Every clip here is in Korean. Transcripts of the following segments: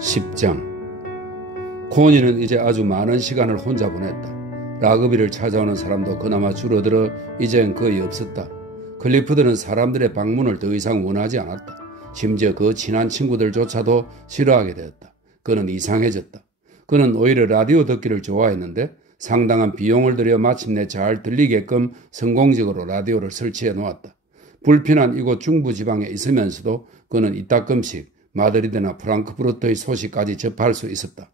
10장. 코니는 이제 아주 많은 시간을 혼자 보냈다. 라그비를 찾아오는 사람도 그나마 줄어들어 이젠 거의 없었다. 클리프드는 사람들의 방문을 더 이상 원하지 않았다. 심지어 그 친한 친구들조차도 싫어하게 되었다. 그는 이상해졌다. 그는 오히려 라디오 듣기를 좋아했는데 상당한 비용을 들여 마침내 잘 들리게끔 성공적으로 라디오를 설치해 놓았다. 불편한 이곳 중부지방에 있으면서도 그는 이따금씩 마드리드나 프랑크푸르트의 소식까지 접할 수 있었다.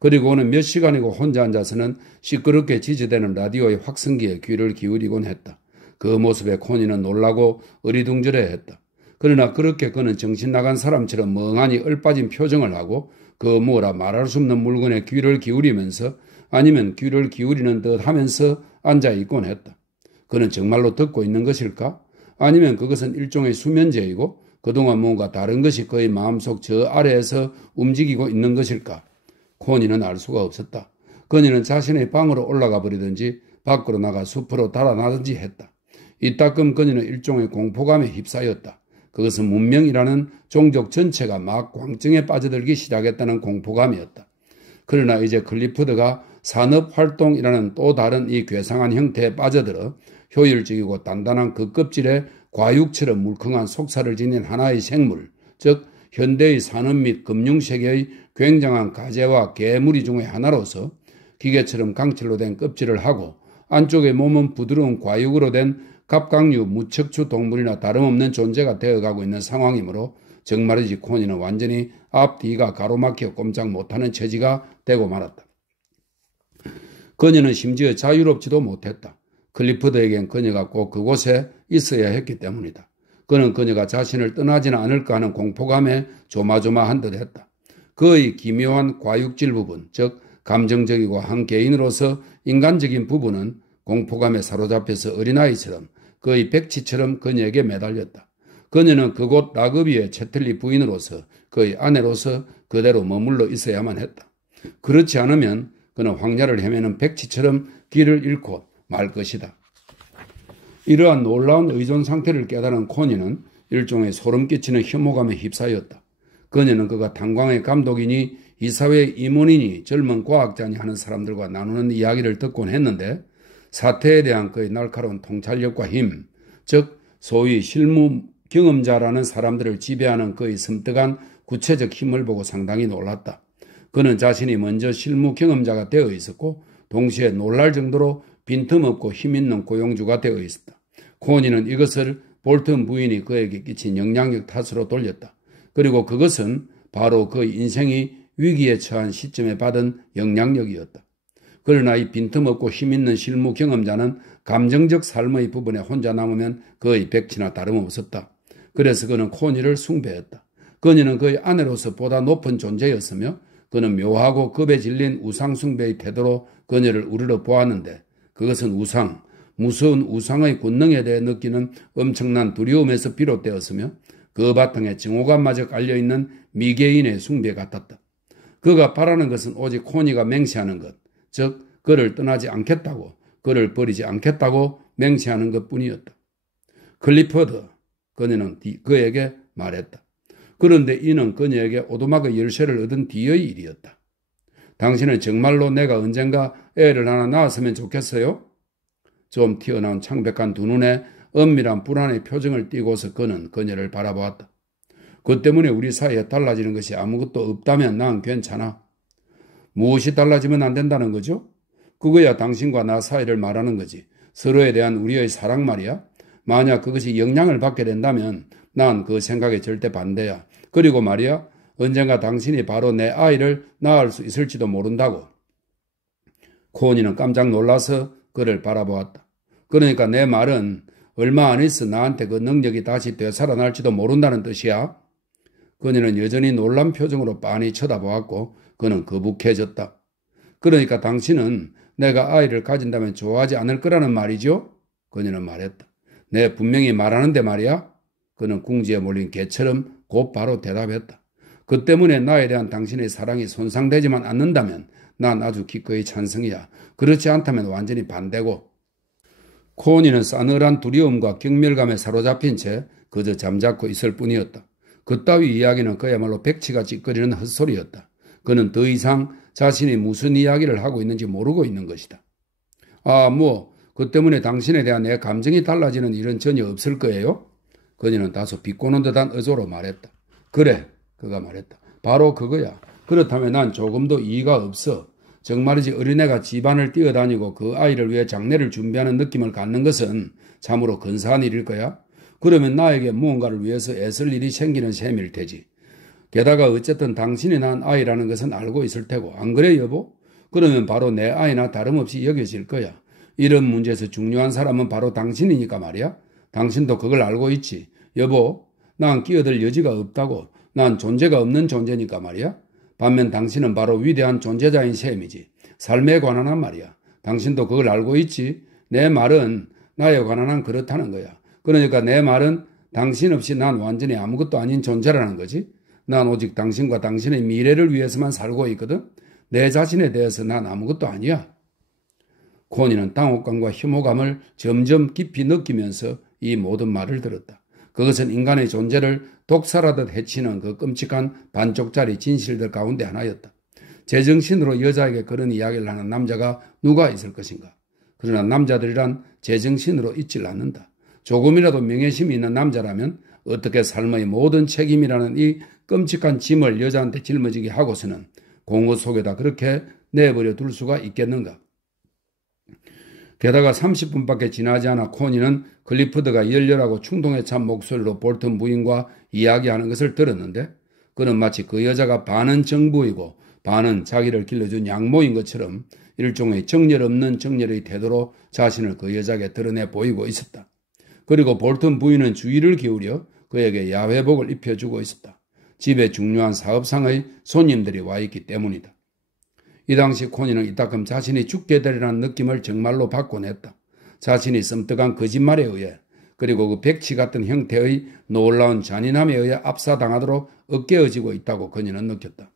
그리고 그는 몇 시간이고 혼자 앉아서는 시끄럽게 지지대는 라디오의 확성기에 귀를 기울이곤 했다. 그 모습에 코니는 놀라고 어리둥절해했다. 그러나 그렇게 그는 정신 나간 사람처럼 멍하니 얼빠진 표정을 하고 그 뭐라 말할 수 없는 물건에 귀를 기울이면서 아니면 귀를 기울이는 듯 하면서 앉아있곤 했다. 그는 정말로 듣고 있는 것일까? 아니면 그것은 일종의 수면제이고 그동안 뭔가 다른 것이 그의 마음속 저 아래에서 움직이고 있는 것일까? 코니는 알 수가 없었다. 그녀는 자신의 방으로 올라가 버리든지 밖으로 나가 숲으로 달아나든지 했다. 이따금 그녀는 일종의 공포감에 휩싸였다. 그것은 문명이라는 종족 전체가 막 광증에 빠져들기 시작했다는 공포감이었다. 그러나 이제 클리프드가 산업활동이라는 또 다른 이 괴상한 형태에 빠져들어 효율적이고 단단한 그 껍질에 과육처럼 물컹한 속살을 지닌 하나의 생물, 즉 현대의 산업 및 금융세계의 굉장한 가재와 괴물이 중의 하나로서 기계처럼 강철로 된 껍질을 하고 안쪽의 몸은 부드러운 과육으로 된 갑각류 무척추 동물이나 다름없는 존재가 되어가고 있는 상황이므로 정말이지 코니는 완전히 앞뒤가 가로막혀 꼼짝 못하는 처지가 되고 말았다. 그녀는 심지어 자유롭지도 못했다. 클리프드에겐 그녀가 꼭 그곳에 있어야 했기 때문이다. 그는 그녀가 자신을 떠나지는 않을까 하는 공포감에 조마조마한 듯 했다. 그의 기묘한 과육질 부분, 즉 감정적이고 한 개인으로서 인간적인 부분은 공포감에 사로잡혀서 어린아이처럼 그의 백치처럼 그녀에게 매달렸다. 그녀는 그곳 라그비의 채틀리 부인으로서 그의 아내로서 그대로 머물러 있어야만 했다. 그렇지 않으면 그는 황야를 헤매는 백치처럼 길을 잃고 말 것이다. 이러한 놀라운 의존 상태를 깨달은 코니는 일종의 소름 끼치는 혐오감에 휩싸였다. 그녀는 그가 탄광의 감독이니 이 사회의 임원이니 젊은 과학자니 하는 사람들과 나누는 이야기를 듣곤 했는데 사태에 대한 그의 날카로운 통찰력과 힘, 즉 소위 실무 경험자라는 사람들을 지배하는 그의 섬뜩한 구체적 힘을 보고 상당히 놀랐다. 그는 자신이 먼저 실무 경험자가 되어 있었고 동시에 놀랄 정도로 빈틈없고 힘있는 고용주가 되어 있었다. 코니는 이것을 볼튼 부인이 그에게 끼친 영향력 탓으로 돌렸다. 그리고 그것은 바로 그의 인생이 위기에 처한 시점에 받은 영향력이었다. 그러나 이 빈틈없고 힘있는 실무 경험자는 감정적 삶의 부분에 혼자 남으면 그의 백치나 다름없었다. 그래서 그는 코니를 숭배했다. 그녀는 그의 아내로서 보다 높은 존재였으며 그는 묘하고 겁에 질린 우상 숭배의 태도로 그녀를 우러러 보았는데 그것은 우상, 무서운 우상의 권능에 대해 느끼는 엄청난 두려움에서 비롯되었으며 그 바탕에 증오감마저 깔려있는 미개인의 숭배 같았다. 그가 바라는 것은 오직 코니가 맹세하는 것, 즉 그를 떠나지 않겠다고, 그를 버리지 않겠다고 맹세하는 것뿐이었다. 클리퍼드, 그녀는 그에게 말했다. 그런데 이는 그녀에게 오두막의 열쇠를 얻은 뒤의 일이었다. 당신은 정말로 내가 언젠가 애를 하나 낳았으면 좋겠어요? 좀 튀어나온 창백한 두 눈에 은밀한 불안의 표정을 띠고서 그는 그녀를 바라보았다. 그 때문에 우리 사이에 달라지는 것이 아무것도 없다면 난 괜찮아. 무엇이 달라지면 안 된다는 거죠? 그거야 당신과 나 사이를 말하는 거지. 서로에 대한 우리의 사랑 말이야. 만약 그것이 영향을 받게 된다면 난 그 생각에 절대 반대야. 그리고 말이야, 언젠가 당신이 바로 내 아이를 낳을 수 있을지도 모른다고. 코니는 깜짝 놀라서 그를 바라보았다. 그러니까 내 말은 얼마 안 있어 나한테 그 능력이 다시 되살아날지도 모른다는 뜻이야. 그녀는 여전히 놀란 표정으로 빤히 쳐다보았고 그는 거북해졌다. 그러니까 당신은 내가 아이를 가진다면 좋아하지 않을 거라는 말이죠? 그녀는 말했다. 내 분명히 말하는데 말이야. 그는 궁지에 몰린 개처럼 곧바로 대답했다. 그 때문에 나에 대한 당신의 사랑이 손상되지만 않는다면 난 아주 기꺼이 찬성이야. 그렇지 않다면 완전히 반대고. 코니는 싸늘한 두려움과 경멸감에 사로잡힌 채 그저 잠자코 있을 뿐이었다. 그따위 이야기는 그야말로 백치가 찌꺼리는 헛소리였다. 그는 더 이상 자신이 무슨 이야기를 하고 있는지 모르고 있는 것이다. 그 때문에 당신에 대한 내 감정이 달라지는 일은 전혀 없을 거예요? 그녀는 다소 비꼬는 듯한 어조로 말했다. 그래, 그가 말했다. 바로 그거야. 그렇다면 난 조금도 이의가 없어. 정말이지 어린애가 집안을 뛰어다니고 그 아이를 위해 장례를 준비하는 느낌을 갖는 것은 참으로 근사한 일일 거야. 그러면 나에게 무언가를 위해서 애쓸 일이 생기는 셈일 테지. 게다가 어쨌든 당신이 낳은 아이라는 것은 알고 있을 테고, 안 그래 여보? 그러면 바로 내 아이나 다름없이 여겨질 거야. 이런 문제에서 중요한 사람은 바로 당신이니까 말이야. 당신도 그걸 알고 있지. 여보, 난 끼어들 여지가 없다고. 난 존재가 없는 존재니까 말이야. 반면 당신은 바로 위대한 존재자인 셈이지. 삶에 관한 한 말이야. 당신도 그걸 알고 있지. 내 말은 나에 관한 한 그렇다는 거야. 그러니까 내 말은 당신 없이 난 완전히 아무것도 아닌 존재라는 거지. 난 오직 당신과 당신의 미래를 위해서만 살고 있거든. 내 자신에 대해서 난 아무것도 아니야. 코니는 당혹감과 혐오감을 점점 깊이 느끼면서 이 모든 말을 들었다. 그것은 인간의 존재를 독살하듯 해치는 그 끔찍한 반쪽짜리 진실들 가운데 하나였다. 제정신으로 여자에게 그런 이야기를 하는 남자가 누가 있을 것인가. 그러나 남자들이란 제정신으로 있질 않는다. 조금이라도 명예심이 있는 남자라면 어떻게 삶의 모든 책임이라는 이 끔찍한 짐을 여자한테 짊어지게 하고서는 공허 속에다 그렇게 내버려 둘 수가 있겠는가. 게다가 30분밖에 지나지 않아 코니는 클리프드가 열렬하고 충동에 찬 목소리로 볼튼 부인과 이야기하는 것을 들었는데 그는 마치 그 여자가 반은 정부이고 반은 자기를 길러준 양모인 것처럼 일종의 정열 없는 정열의 태도로 자신을 그 여자에게 드러내 보이고 있었다. 그리고 볼튼 부인은 주의를 기울여 그에게 야회복을 입혀주고 있었다. 집에 중요한 사업상의 손님들이 와 있기 때문이다. 이 당시 코니는 이따금 자신이 죽게 되리라는 느낌을 정말로 받곤 했다. 자신이 썸뜩한 거짓말에 의해 그리고 그 백치 같은 형태의 놀라운 잔인함에 의해 압사당하도록 엇깨어지고 있다고 그녀는 느꼈다.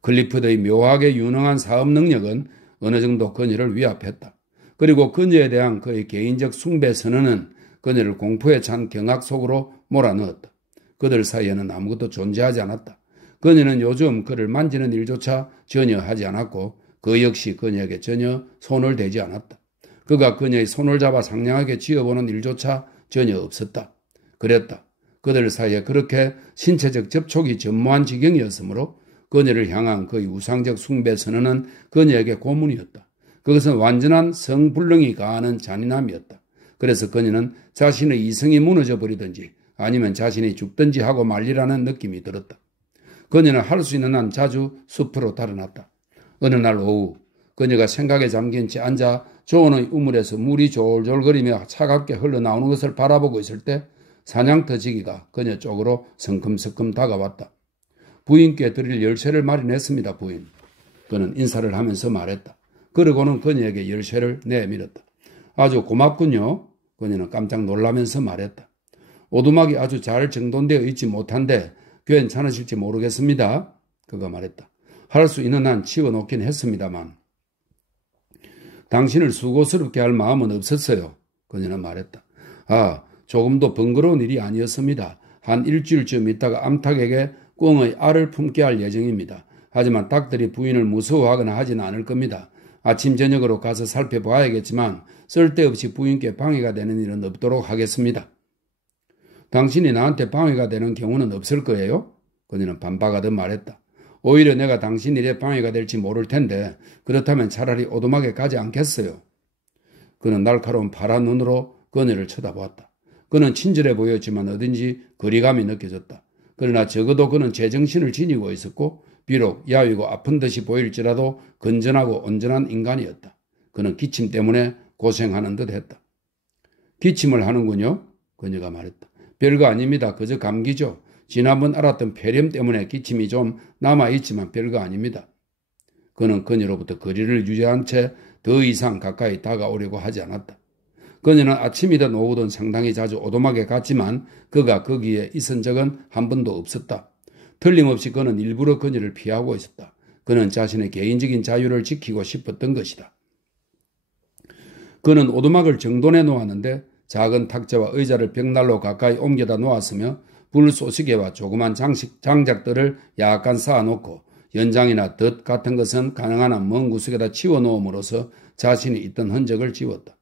클리프드의 묘하게 유능한 사업 능력은 어느 정도 그녀를 위압했다. 그리고 그녀에 대한 그의 개인적 숭배 선언은 그녀를 공포에 찬 경악 속으로 몰아넣었다. 그들 사이에는 아무것도 존재하지 않았다. 그녀는 요즘 그를 만지는 일조차 전혀 하지 않았고 그 역시 그녀에게 전혀 손을 대지 않았다. 그가 그녀의 손을 잡아 상냥하게 쥐어보는 일조차 전혀 없었다. 그랬다. 그들 사이에 그렇게 신체적 접촉이 전무한 지경이었으므로 그녀를 향한 그의 우상적 숭배 선언은 그녀에게 고문이었다. 그것은 완전한 성불능이 가하는 잔인함이었다. 그래서 그녀는 자신의 이성이 무너져 버리든지 아니면 자신이 죽든지 하고 말리라는 느낌이 들었다. 그녀는 할 수 있는 한 자주 숲으로 달아났다. 어느 날 오후 그녀가 생각에 잠긴 채 앉아 조원의 우물에서 물이 졸졸거리며 차갑게 흘러나오는 것을 바라보고 있을 때 사냥터지기가 그녀 쪽으로 성큼성큼 다가왔다. 부인께 드릴 열쇠를 마련했습니다, 부인. 그는 인사를 하면서 말했다. 그러고는 그녀에게 열쇠를 내밀었다. 아주 고맙군요. 그녀는 깜짝 놀라면서 말했다. 오두막이 아주 잘 정돈되어 있지 못한데 괜찮으실지 모르겠습니다. 그가 말했다. 할 수 있는 한 치워놓긴 했습니다만. 당신을 수고스럽게 할 마음은 없었어요. 그녀는 말했다. 조금도 번거로운 일이 아니었습니다. 한 일주일쯤 있다가 암탉에게 꿩의 알을 품게 할 예정입니다. 하지만 닭들이 부인을 무서워하거나 하지는 않을 겁니다. 아침 저녁으로 가서 살펴봐야겠지만 쓸데없이 부인께 방해가 되는 일은 없도록 하겠습니다. 당신이 나한테 방해가 되는 경우는 없을 거예요? 그녀는 반박하듯 말했다. 오히려 내가 당신 일에 방해가 될지 모를 텐데 그렇다면 차라리 오두막에 가지 않겠어요. 그는 날카로운 파란 눈으로 그녀를 쳐다보았다. 그는 친절해 보였지만 어딘지 거리감이 느껴졌다. 그러나 적어도 그는 제정신을 지니고 있었고 비록 야위고 아픈 듯이 보일지라도 건전하고 온전한 인간이었다. 그는 기침 때문에 고생하는 듯 했다. 기침을 하는군요. 그녀가 말했다. 별거 아닙니다. 그저 감기죠. 지난번 알았던 폐렴 때문에 기침이 좀 남아있지만 별거 아닙니다. 그는 그녀로부터 거리를 유지한 채 더 이상 가까이 다가오려고 하지 않았다. 그녀는 아침이든 오후든 상당히 자주 오두막에 갔지만 그가 거기에 있은 적은 한 번도 없었다. 틀림없이 그는 일부러 그녀를 피하고 있었다. 그는 자신의 개인적인 자유를 지키고 싶었던 것이다. 그는 오두막을 정돈해 놓았는데 작은 탁자와 의자를 벽난로 가까이 옮겨다 놓았으며 불쏘시개와 조그만 장작들을 약간 쌓아놓고 연장이나 덫 같은 것은 가능한 한 먼 구석에다 치워놓음으로써 자신이 있던 흔적을 지웠다.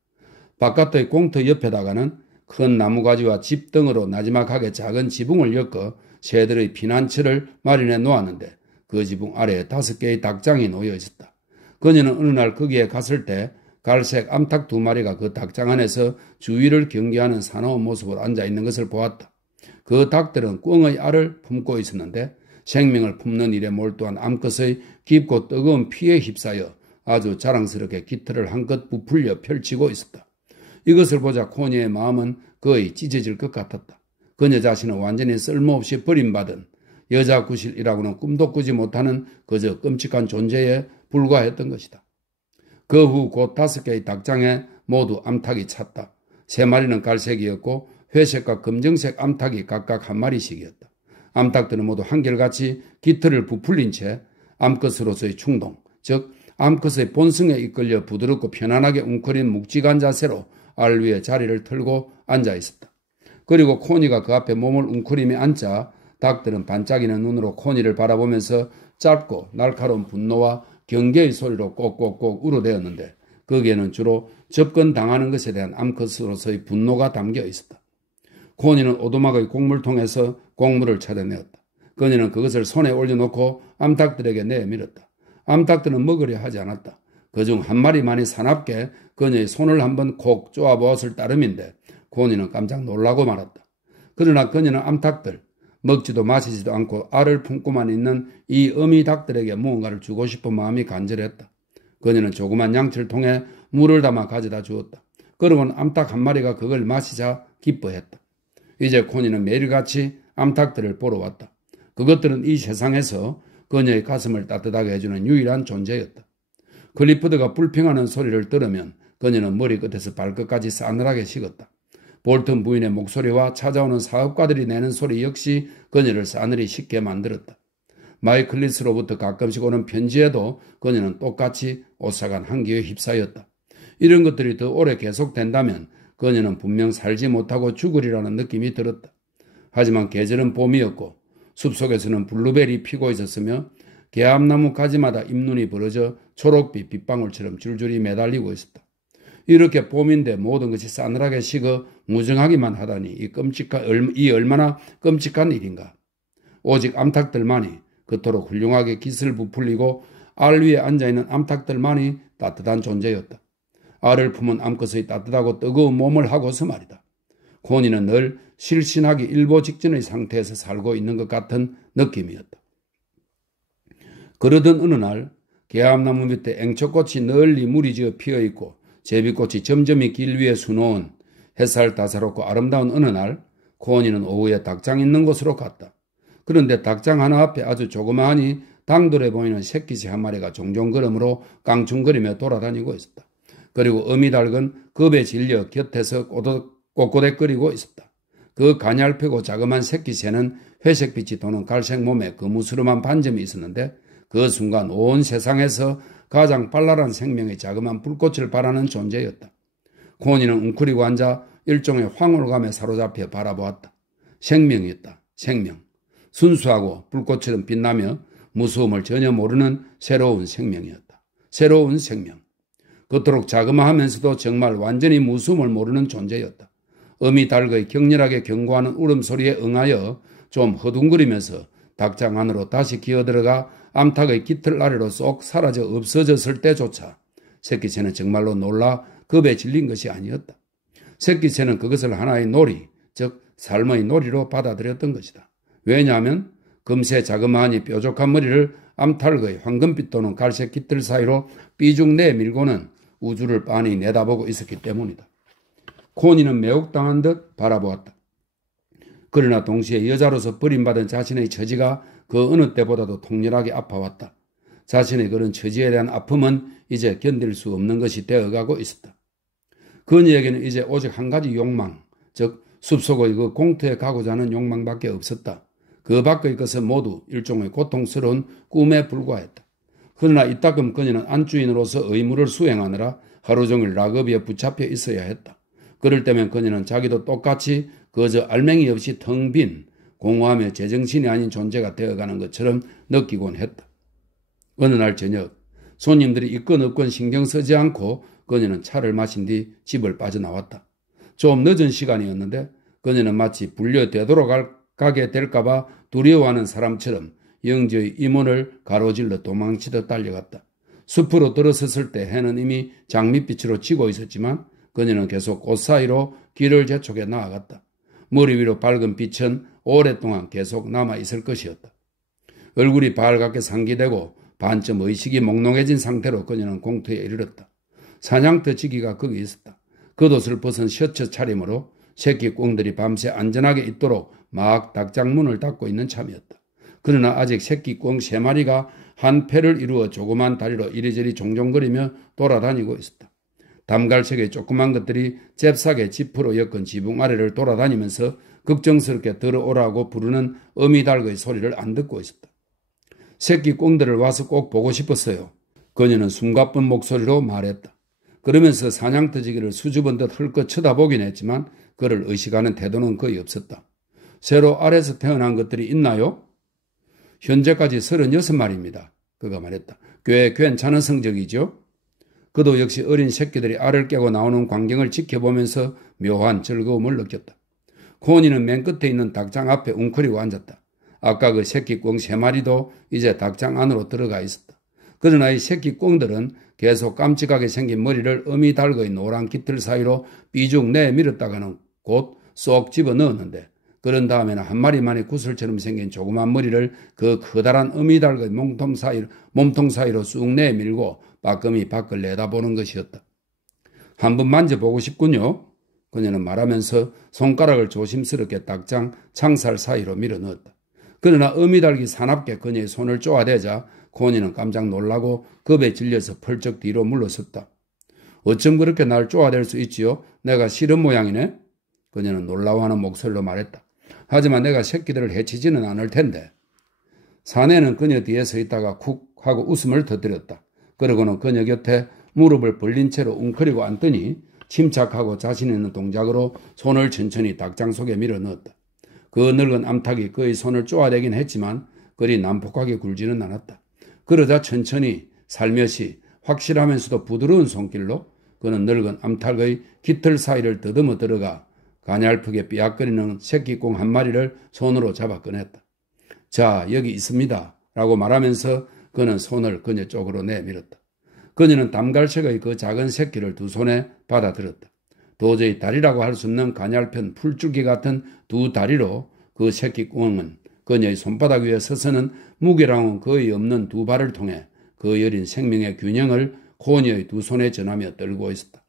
바깥의 공터 옆에다가는 큰 나무가지와 집등으로 나지막하게 작은 지붕을 엮어 새들의 피난처를 마련해 놓았는데 그 지붕 아래에 5개의 닭장이 놓여 있었다. 그녀는 어느 날 거기에 갔을 때 갈색 암탉 2마리가 그 닭장 안에서 주위를 경계하는 사나운 모습으로 앉아있는 것을 보았다. 그 닭들은 꿩의 알을 품고 있었는데 생명을 품는 일에 몰두한 암컷의 깊고 뜨거운 피에 휩싸여 아주 자랑스럽게 깃털을 한껏 부풀려 펼치고 있었다. 이것을 보자 코니의 마음은 거의 찢어질 것 같았다. 그녀 자신은 완전히 쓸모없이 버림받은 여자 구실이라고는 꿈도 꾸지 못하는 그저 끔찍한 존재에 불과했던 것이다. 그 후 곧 5개의 닭장에 모두 암탉이 찼다. 3마리는 갈색이었고 회색과 검정색 암탉이 각각 1마리씩이었다. 암탉들은 모두 한결같이 깃털을 부풀린 채 암컷으로서의 충동, 즉 암컷의 본성에 이끌려 부드럽고 편안하게 웅크린 묵직한 자세로 알 위에 자리를 털고 앉아 있었다. 그리고 코니가 그 앞에 몸을 웅크리며 앉자 닭들은 반짝이는 눈으로 코니를 바라보면서 짧고 날카로운 분노와 경계의 소리로 꼭꼭꼭 울어대었는데 거기에는 주로 접근당하는 것에 대한 암컷으로서의 분노가 담겨 있었다. 코니는 오두막의 곡물통에서 곡물을 찾아내었다. 그녀는 그것을 손에 올려놓고 암탉들에게 내밀었다. 암탉들은 먹으려 하지 않았다. 그중 1마리만이 사납게 그녀의 손을 한번 콕 쪼아보았을 따름인데 코니는 깜짝 놀라고 말았다. 그러나 그녀는 암탉들, 먹지도 마시지도 않고 알을 품고만 있는 이 어미 닭들에게 무언가를 주고 싶은 마음이 간절했다. 그녀는 조그만 양철통에 물을 담아 가져다 주었다. 그러고는 암탉 1마리가 그걸 마시자 기뻐했다. 이제 코니는 매일같이 암탉들을 보러 왔다. 그것들은 이 세상에서 그녀의 가슴을 따뜻하게 해주는 유일한 존재였다. 클리프드가 불평하는 소리를 들으면 그녀는 머리끝에서 발끝까지 싸늘하게 식었다. 볼튼 부인의 목소리와 찾아오는 사업가들이 내는 소리 역시 그녀를 싸늘히 식게 만들었다. 마이클리스로부터 가끔씩 오는 편지에도 그녀는 똑같이 오싹한 한기에 휩싸였다. 이런 것들이 더 오래 계속된다면 그녀는 분명 살지 못하고 죽으리라는 느낌이 들었다. 하지만 계절은 봄이었고 숲속에서는 블루벨이 피고 있었으며 개암나무 가지마다 잎눈이 벌어져 초록빛 빗방울처럼 줄줄이 매달리고 있었다. 이렇게 봄인데 모든 것이 싸늘하게 식어 무정하기만 하다니 이 얼마나 끔찍한 일인가. 오직 암탉들만이 그토록 훌륭하게 깃을 부풀리고 알 위에 앉아있는 암탉들만이 따뜻한 존재였다. 알을 품은 암컷의 따뜻하고 뜨거운 몸을 하고서 말이다. 코니는 늘 실신하기 일보 직전의 상태에서 살고 있는 것 같은 느낌이었다. 그러던 어느 날 개암나무 밑에 앵초꽃이 널리 무리지어 피어있고 제비꽃이 점점이 길 위에 수놓은 햇살 따사롭고 아름다운 어느 날 코니는 오후에 닭장 있는 곳으로 갔다. 그런데 닭장 하나 앞에 아주 조그마하니 당돌해 보이는 새끼새 1마리가 종종 걸음으로 깡충거리며 돌아다니고 있었다. 그리고 어미닭은 겁에 질려 곁에서 꼬꼬댁거리고 있었다. 그 가냘프고 자그만 새끼새는 회색빛이 도는 갈색 몸에 거무스름한 반점이 있었는데 그 순간 온 세상에서 가장 발랄한 생명의 자그마한 불꽃을 발하는 존재였다. 코니는 웅크리고 앉아 일종의 황홀감에 사로잡혀 바라보았다. 생명이었다. 생명. 순수하고 불꽃처럼 빛나며 무서움을 전혀 모르는 새로운 생명이었다. 새로운 생명. 그토록 자그마하면서도 정말 완전히 무서움을 모르는 존재였다. 어미 닭의 격렬하게 경고하는 울음소리에 응하여 좀 허둥거리면서 닭장 안으로 다시 기어들어가 암탉의 깃털 아래로 쏙 사라져 없어졌을 때조차 새끼새는 정말로 놀라 겁에 질린 것이 아니었다. 새끼새는 그것을 하나의 놀이, 즉 삶의 놀이로 받아들였던 것이다. 왜냐하면 금세 자그마하니 뾰족한 머리를 암탉의 황금빛 또는 갈색 깃털 사이로 삐죽 내밀고는 우주를 빤히 내다보고 있었기 때문이다. 코니는 매혹당한 듯 바라보았다. 그러나 동시에 여자로서 버림받은 자신의 처지가 그 어느 때보다도 통렬하게 아파왔다. 자신의 그런 처지에 대한 아픔은 이제 견딜 수 없는 것이 되어가고 있었다. 그녀에게는 이제 오직 한 가지 욕망, 즉 숲속의 그 공터에 가고자 하는 욕망밖에 없었다. 그 밖의 것은 모두 일종의 고통스러운 꿈에 불과했다. 그러나 이따금 그녀는 안주인으로서 의무를 수행하느라 하루 종일 락업에 붙잡혀 있어야 했다. 그럴 때면 그녀는 자기도 똑같이 그저 알맹이 없이 텅 빈 공허하며 제정신이 아닌 존재가 되어가는 것처럼 느끼곤 했다. 어느 날 저녁 손님들이 있건 없건 신경 쓰지 않고 그녀는 차를 마신 뒤 집을 빠져나왔다. 좀 늦은 시간이었는데 그녀는 마치 불려 되돌아가게 될까봐 두려워하는 사람처럼 영지의 임원을 가로질러 도망치듯 달려갔다. 숲으로 들어섰을 때 해는 이미 장밋빛으로 지고 있었지만 그녀는 계속 꽃 사이로 길을 재촉해 나아갔다. 머리 위로 밝은 빛은 오랫동안 계속 남아있을 것이었다. 얼굴이 발갛게 상기되고 반쯤 의식이 몽롱해진 상태로 그녀는 공터에 이르렀다. 사냥터 지기가 거기 있었다. 겉옷을 벗은 셔츠 차림으로 새끼 꿩들이 밤새 안전하게 있도록 막 닭장문을 닫고 있는 참이었다. 그러나 아직 새끼 꿩 3마리가 한 패를 이루어 조그만 다리로 이리저리 종종거리며 돌아다니고 있었다. 담갈색의 조그만 것들이 잽싸게 지프로 엮은 지붕 아래를 돌아다니면서 걱정스럽게 들어오라고 부르는 어미닭의 소리를 안 듣고 있었다. 새끼 꿩들을 와서 꼭 보고 싶었어요. 그녀는 숨가쁜 목소리로 말했다. 그러면서 사냥터지기를 수줍은 듯 헐끗 쳐다보긴 했지만 그를 의식하는 태도는 거의 없었다. 새로 알에서 태어난 것들이 있나요? 현재까지 36마리입니다. 그가 말했다. 꽤 괜찮은 성적이죠? 그도 역시 어린 새끼들이 알을 깨고 나오는 광경을 지켜보면서 묘한 즐거움을 느꼈다. 코니는 맨 끝에 있는 닭장 앞에 웅크리고 앉았다. 아까 그 새끼 꿩 3마리도 이제 닭장 안으로 들어가 있었다. 그러나 이 새끼 꿩들은 계속 깜찍하게 생긴 머리를 어미닭의 노란 깃털 사이로 삐죽 내밀었다가는 곧 쏙 집어넣었는데 그런 다음에는 한 마리만의 구슬처럼 생긴 조그만 머리를 그 커다란 어미닭의 몸통 사이로 쑥 내밀고 빠끔히 밖을 내다보는 것이었다. 한번 만져보고 싶군요. 그녀는 말하면서 손가락을 조심스럽게 닭장 창살 사이로 밀어넣었다. 그러나 어미닭이 사납게 그녀의 손을 쪼아대자 코니는 깜짝 놀라고 겁에 질려서 펄쩍 뒤로 물러섰다. 어쩜 그렇게 날 쪼아댈 수 있지요? 내가 싫은 모양이네? 그녀는 놀라워하는 목소리로 말했다. 하지만 내가 새끼들을 해치지는 않을 텐데. 사내는 그녀 뒤에 서 있다가 쿡 하고 웃음을 터뜨렸다. 그러고는 그녀 곁에 무릎을 벌린 채로 웅크리고 앉더니 침착하고 자신 있는 동작으로 손을 천천히 닭장 속에 밀어넣었다. 그 늙은 암탉이 그의 손을 쪼아대긴 했지만 그리 난폭하게 굴지는 않았다. 그러자 천천히 살며시 확실하면서도 부드러운 손길로 그는 늙은 암탉의 깃털 사이를 더듬어 들어가 가냘프게 삐약거리는 새끼 꿩 1마리를 손으로 잡아 꺼냈다. 자, 여기 있습니다. 라고 말하면서 그는 손을 그녀 쪽으로 내밀었다. 그녀는 담갈색의 그 작은 새끼를 두 손에 받아들였다. 도저히 다리라고 할 수 없는 가냘픈 풀줄기 같은 두 다리로 그 새끼 꿩은 그녀의 손바닥 위에 서서는 무게랑은 거의 없는 두 발을 통해 그 여린 생명의 균형을 코니의 두 손에 전하며 떨고 있었다.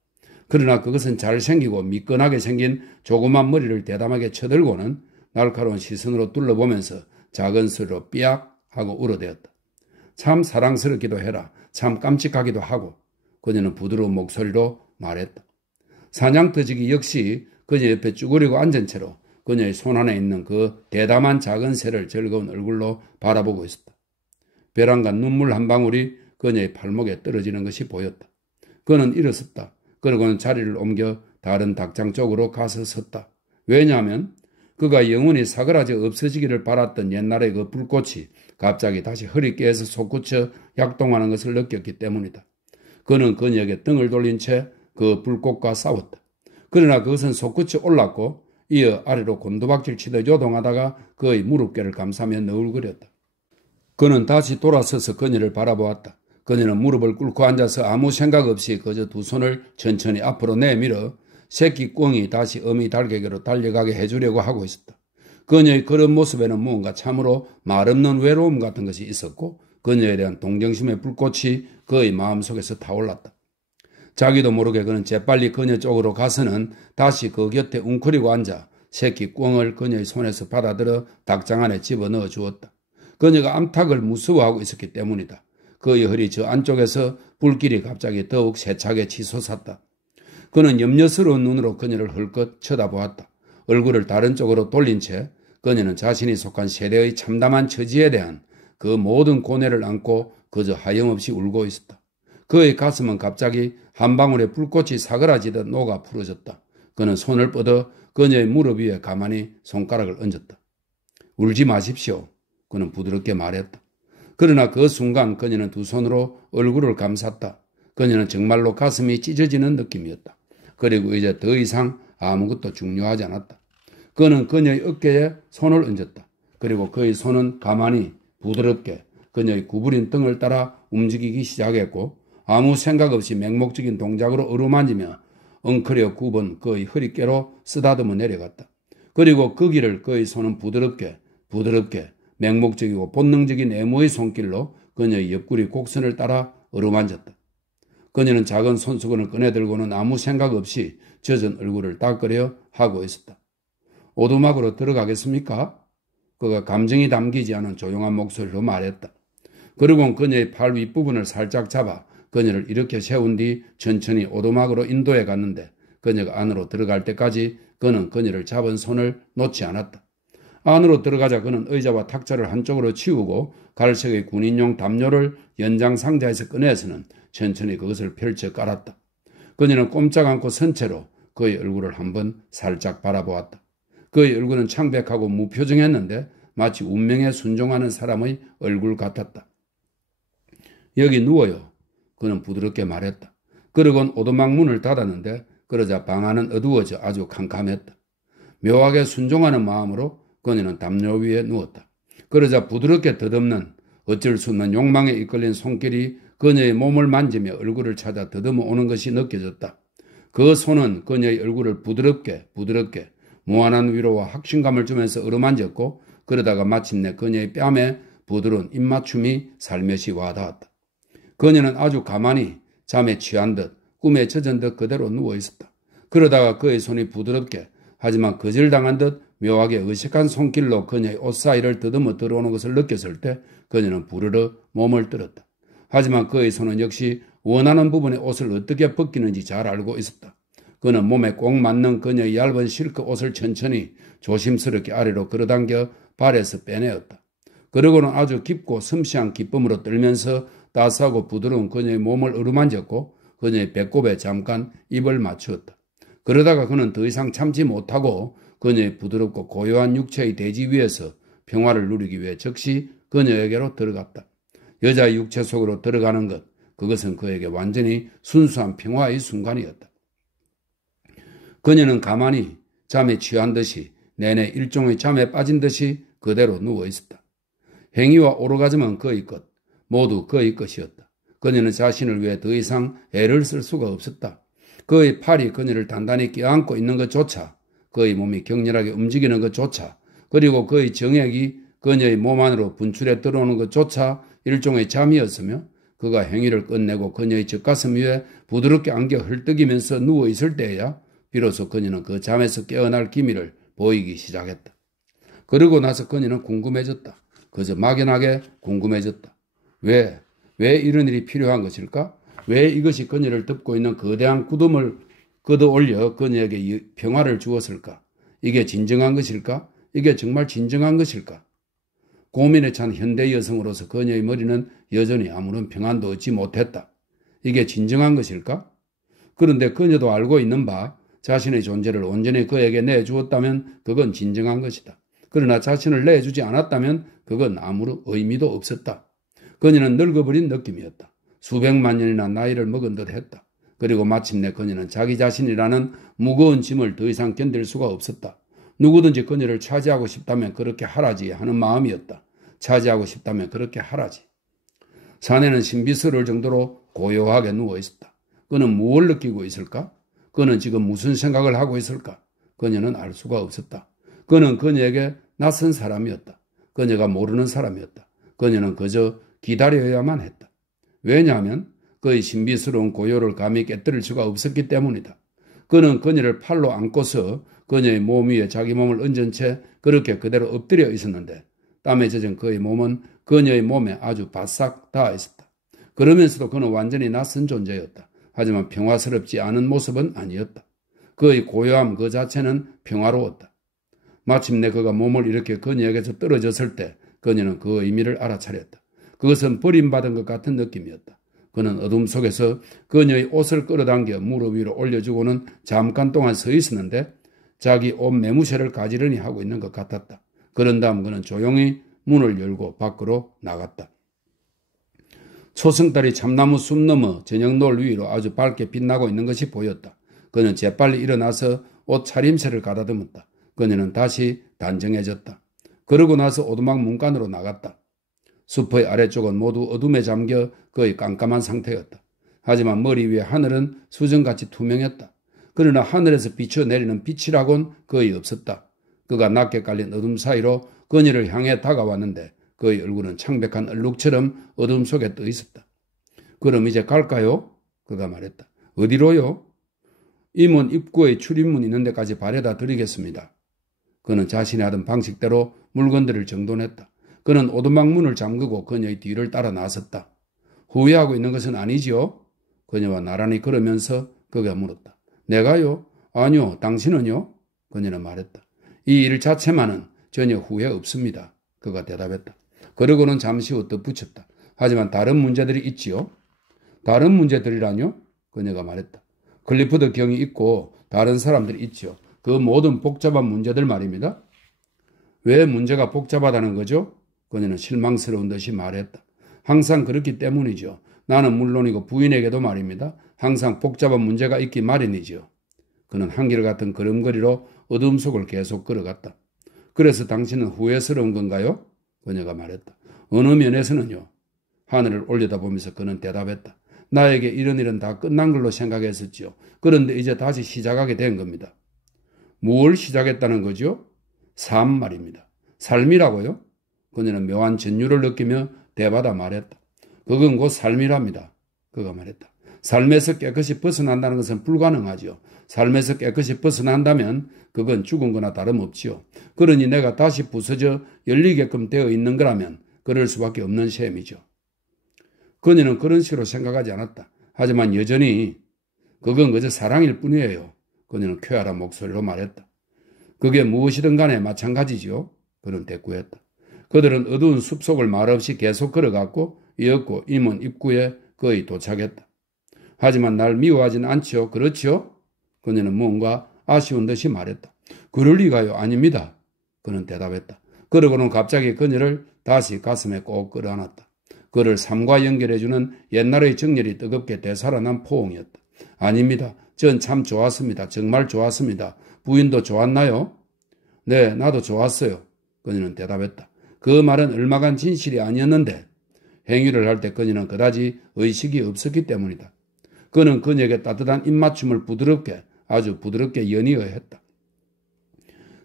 그러나 그것은 잘생기고 미끈하게 생긴 조그만 머리를 대담하게 쳐들고는 날카로운 시선으로 둘러보면서 작은 소리로 삐약 하고 울어대었다. 참 사랑스럽기도 해라. 참 깜찍하기도 하고. 그녀는 부드러운 목소리로 말했다. 사냥터지기 역시 그녀 옆에 쭈그리고 앉은 채로 그녀의 손 안에 있는 그 대담한 작은 새를 즐거운 얼굴로 바라보고 있었다. 벼랑간 눈물 한 방울이 그녀의 팔목에 떨어지는 것이 보였다. 그는 일어섰다. 그러고는 자리를 옮겨 다른 닭장 쪽으로 가서 섰다. 왜냐하면 그가 영원히 사그라져 없어지기를 바랐던 옛날의 그 불꽃이 갑자기 다시 허리깨에서 솟구쳐 약동하는 것을 느꼈기 때문이다. 그는 그녀에게 등을 돌린 채 그 불꽃과 싸웠다. 그러나 그것은 솟구쳐 올랐고 이어 아래로 곤두박질 치듯 요동하다가 그의 무릎뼈를 감싸며 너울거렸다. 그는 다시 돌아서서 그녀를 바라보았다. 그녀는 무릎을 꿇고 앉아서 아무 생각 없이 그저 두 손을 천천히 앞으로 내밀어 새끼 꿩이 다시 어미닭에게로 달려가게 해주려고 하고 있었다. 그녀의 그런 모습에는 무언가 참으로 말없는 외로움 같은 것이 있었고 그녀에 대한 동정심의 불꽃이 그의 마음속에서 타올랐다. 자기도 모르게 그는 재빨리 그녀 쪽으로 가서는 다시 그 곁에 웅크리고 앉아 새끼 꿩을 그녀의 손에서 받아들여 닭장 안에 집어넣어 주었다. 그녀가 암탉을 무서워하고 있었기 때문이다. 그의 허리 저 안쪽에서 불길이 갑자기 더욱 세차게 치솟았다. 그는 염려스러운 눈으로 그녀를 헐끗 쳐다보았다. 얼굴을 다른 쪽으로 돌린 채 그녀는 자신이 속한 세대의 참담한 처지에 대한 그 모든 고뇌를 안고 그저 하염없이 울고 있었다. 그의 가슴은 갑자기 한 방울의 불꽃이 사그라지듯 녹아 풀어졌다. 그는 손을 뻗어 그녀의 무릎 위에 가만히 손가락을 얹었다. 울지 마십시오. 그는 부드럽게 말했다. 그러나 그 순간 그녀는 두 손으로 얼굴을 감쌌다. 그녀는 정말로 가슴이 찢어지는 느낌이었다. 그리고 이제 더 이상 아무것도 중요하지 않았다. 그는 그녀의 어깨에 손을 얹었다. 그리고 그의 손은 가만히 부드럽게 그녀의 구부린 등을 따라 움직이기 시작했고 아무 생각 없이 맹목적인 동작으로 어루만지며 엉클여 굽은 그의 허리깨로 쓰다듬어 내려갔다. 그리고 그 길을 그의 손은 부드럽게 맹목적이고 본능적인 애무의 손길로 그녀의 옆구리 곡선을 따라 어루만졌다. 그녀는 작은 손수건을 꺼내들고는 아무 생각 없이 젖은 얼굴을 닦으려 하고 있었다. 오두막으로 들어가겠습니까? 그가 감정이 담기지 않은 조용한 목소리로 말했다. 그리고 그녀의 팔 윗부분을 살짝 잡아 그녀를 이렇게 세운 뒤 천천히 오두막으로 인도해 갔는데 그녀가 안으로 들어갈 때까지 그는 그녀를 잡은 손을 놓지 않았다. 안으로 들어가자 그는 의자와 탁자를 한쪽으로 치우고 갈색의 군인용 담요를 연장 상자에서 꺼내서는 천천히 그것을 펼쳐 깔았다. 그녀는 꼼짝 않고 선 채로 그의 얼굴을 한번 살짝 바라보았다. 그의 얼굴은 창백하고 무표정했는데 마치 운명에 순종하는 사람의 얼굴 같았다. 여기 누워요. 그는 부드럽게 말했다. 그러곤 오두막 문을 닫았는데 그러자 방 안은 어두워져 아주 캄캄했다. 묘하게 순종하는 마음으로 그녀는 담요 위에 누웠다. 그러자 부드럽게 덧없는 어쩔 수 없는 욕망에 이끌린 손길이 그녀의 몸을 만지며 얼굴을 찾아 더듬어 오는 것이 느껴졌다. 그 손은 그녀의 얼굴을 부드럽게 무한한 위로와 확신감을 주면서 어루만졌고 그러다가 마침내 그녀의 뺨에 부드러운 입맞춤이 살며시 와닿았다. 그녀는 아주 가만히 잠에 취한 듯 꿈에 젖은 듯 그대로 누워있었다. 그러다가 그의 손이 부드럽게 하지만 거절당한 듯 묘하게 어색한 손길로 그녀의 옷 사이를 더듬어 들어오는 것을 느꼈을 때 그녀는 부르르 몸을 떨었다. 하지만 그의 손은 역시 원하는 부분의 옷을 어떻게 벗기는지 잘 알고 있었다. 그는 몸에 꼭 맞는 그녀의 얇은 실크 옷을 천천히 조심스럽게 아래로 끌어당겨 발에서 빼내었다. 그러고는 아주 깊고 섬세한 기쁨으로 떨면서 따스하고 부드러운 그녀의 몸을 어루만졌고 그녀의 배꼽에 잠깐 입을 맞추었다. 그러다가 그는 더 이상 참지 못하고 그녀의 부드럽고 고요한 육체의 대지 위에서 평화를 누리기 위해 즉시 그녀에게로 들어갔다. 여자의 육체 속으로 들어가는 것, 그것은 그에게 완전히 순수한 평화의 순간이었다. 그녀는 가만히 잠에 취한 듯이 내내 일종의 잠에 빠진 듯이 그대로 누워있었다. 행위와 오르가즘은 그의 것, 모두 그의 것이었다. 그녀는 자신을 위해 더 이상 애를 쓸 수가 없었다. 그의 팔이 그녀를 단단히 껴안고 있는 것조차, 그의 몸이 격렬하게 움직이는 것조차, 그리고 그의 정액이 그녀의 몸 안으로 분출해 들어오는 것조차 일종의 잠이었으며 그가 행위를 끝내고 그녀의 젖가슴 위에 부드럽게 안겨 헐떡이면서 누워있을 때에야 비로소 그녀는 그 잠에서 깨어날 기미를 보이기 시작했다. 그러고 나서 그녀는 궁금해졌다. 그저 막연하게 궁금해졌다. 왜 이런 일이 필요한 것일까? 왜 이것이 그녀를 덮고 있는 거대한 구름을 걷어올려 그녀에게 평화를 주었을까? 이게 진정한 것일까? 이게 정말 진정한 것일까? 고민에 찬 현대 여성으로서 그녀의 머리는 여전히 아무런 평안도 얻지 못했다. 이게 진정한 것일까? 그런데 그녀도 알고 있는 바 자신의 존재를 온전히 그에게 내주었다면 그건 진정한 것이다. 그러나 자신을 내주지 않았다면 그건 아무런 의미도 없었다. 그녀는 늙어버린 느낌이었다. 수백만 년이나 나이를 먹은 듯 했다. 그리고 마침내 그녀는 자기 자신이라는 무거운 짐을 더 이상 견딜 수가 없었다. 누구든지 그녀를 차지하고 싶다면 그렇게 하라지 하는 마음이었다. 차지하고 싶다면 그렇게 하라지. 사내는 신비스러울 정도로 고요하게 누워있었다. 그는 무엇을 느끼고 있을까? 그는 지금 무슨 생각을 하고 있을까? 그녀는 알 수가 없었다. 그는 그녀에게 낯선 사람이었다. 그녀가 모르는 사람이었다. 그녀는 그저 기다려야만 했다. 왜냐하면 그의 신비스러운 고요를 감히 깨뜨릴 수가 없었기 때문이다. 그는 그녀를 팔로 안고서 그녀의 몸 위에 자기 몸을 얹은 채 그렇게 그대로 엎드려 있었는데 땀에 젖은 그의 몸은 그녀의 몸에 아주 바싹 닿아 있었다. 그러면서도 그는 완전히 낯선 존재였다. 하지만 평화스럽지 않은 모습은 아니었다. 그의 고요함 그 자체는 평화로웠다. 마침내 그가 몸을 이렇게 그녀에게서 떨어졌을 때 그녀는 그 의미를 알아차렸다. 그것은 버림받은 것 같은 느낌이었다. 그는 어둠 속에서 그녀의 옷을 끌어당겨 무릎 위로 올려주고는 잠깐 동안 서 있었는데 자기 옷 매무새를 가지런히 하고 있는 것 같았다. 그런 다음 그는 조용히 문을 열고 밖으로 나갔다. 초승달이 참나무 숲 너머 저녁 노을 위로 아주 밝게 빛나고 있는 것이 보였다. 그는 재빨리 일어나서 옷 차림새를 가다듬었다. 그녀는 다시 단정해졌다. 그러고 나서 오두막 문간으로 나갔다. 숲의 아래쪽은 모두 어둠에 잠겨 거의 깜깜한 상태였다. 하지만 머리 위에 하늘은 수정같이 투명했다. 그러나 하늘에서 비춰내리는 빛이라곤 거의 없었다. 그가 낮게 깔린 어둠 사이로 그녀를 향해 다가왔는데 그의 얼굴은 창백한 얼룩처럼 어둠 속에 떠 있었다. 그럼 이제 갈까요? 그가 말했다. 어디로요? 임원 입구에 출입문 있는 데까지 바래다 드리겠습니다. 그는 자신이 하던 방식대로 물건들을 정돈했다. 그는 오두막 문을 잠그고 그녀의 뒤를 따라 나섰다. 후회하고 있는 것은 아니지요? 그녀와 나란히 걸으면서 그가 물었다. 내가요? 아니요. 당신은요? 그녀는 말했다. 이 일 자체만은 전혀 후회 없습니다. 그가 대답했다. 그러고는 잠시 후 덧붙였다. 하지만 다른 문제들이 있지요? 다른 문제들이라뇨? 그녀가 말했다. 클리프드 경이 있고 다른 사람들이 있지요. 그 모든 복잡한 문제들 말입니다. 왜 문제가 복잡하다는 거죠? 그녀는 실망스러운 듯이 말했다. 항상 그렇기 때문이죠. 나는 물론이고 부인에게도 말입니다. 항상 복잡한 문제가 있기 마련이지요. 그는 한결같은 걸음걸이로 어둠 속을 계속 걸어갔다. 그래서 당신은 후회스러운 건가요? 그녀가 말했다. 어느 면에서는요. 하늘을 올려다보면서 그는 대답했다. 나에게 이런 일은 다 끝난 걸로 생각했었지요. 그런데 이제 다시 시작하게 된 겁니다. 뭘 시작했다는 거죠? 삶 말입니다. 삶이라고요? 그녀는 묘한 전율을 느끼며 대받아 말했다. 그건 곧 삶이랍니다. 그가 말했다. 삶에서 깨끗이 벗어난다는 것은 불가능하지요. 삶에서 깨끗이 벗어난다면 그건 죽은 거나 다름없지요. 그러니 내가 다시 부서져 열리게끔 되어 있는 거라면 그럴 수밖에 없는 셈이죠. 그녀는 그런 식으로 생각하지 않았다. 하지만 여전히 그건 그저 사랑일 뿐이에요. 그녀는 쾌활한 목소리로 말했다. 그게 무엇이든 간에 마찬가지지요. 그는 대꾸했다. 그들은 어두운 숲속을 말없이 계속 걸어갔고 이었고 임원 입구에 거의 도착했다. 하지만 날 미워하진 않지요. 그렇지요? 그녀는 뭔가 아쉬운 듯이 말했다. 그럴 리가요. 아닙니다. 그는 대답했다. 그러고는 갑자기 그녀를 다시 가슴에 꼭 끌어안았다. 그를 삶과 연결해주는 옛날의 정열이 뜨겁게 되살아난 포옹이었다. 아닙니다. 전 참 좋았습니다. 정말 좋았습니다. 부인도 좋았나요? 네, 나도 좋았어요. 그녀는 대답했다. 그 말은 얼마간 진실이 아니었는데 행위를 할 때 그녀는 그다지 의식이 없었기 때문이다. 그는 그녀에게 따뜻한 입맞춤을 부드럽게 아주 부드럽게 연이어 했다.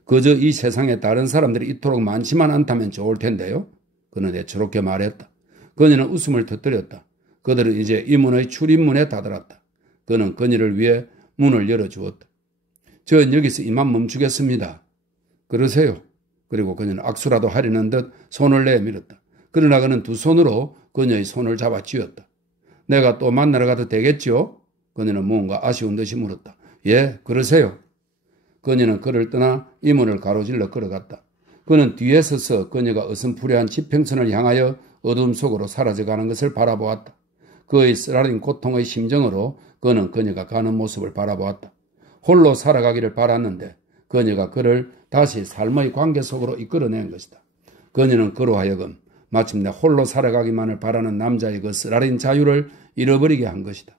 그저 이 세상에 다른 사람들이 이토록 많지만 않다면 좋을 텐데요. 그는 애처롭게 말했다. 그녀는 웃음을 터뜨렸다. 그들은 이제 임원의 출입문에 다다랐다. 그는 그녀를 위해 문을 열어주었다. 전 여기서 이만 멈추겠습니다. 그러세요. 그리고 그녀는 악수라도 하려는 듯 손을 내밀었다. 그러나 그는 두 손으로 그녀의 손을 잡아 쥐었다. 내가 또 만나러 가도 되겠죠? 그녀는 뭔가 아쉬운 듯이 물었다. 예, 그러세요. 그녀는 그를 떠나 임원을 가로질러 걸어갔다. 그는 뒤에 서서 그녀가 어슴푸레한 지평선을 향하여 어둠 속으로 사라져가는 것을 바라보았다. 그의 쓰라린 고통의 심정으로 그는 그녀가 가는 모습을 바라보았다. 홀로 살아가기를 바랐는데 그녀가 그를 다시 삶의 관계 속으로 이끌어낸 것이다. 그녀는 그로 하여금 마침내 홀로 살아가기만을 바라는 남자의 그 쓰라린 자유를 잃어버리게 한 것이다.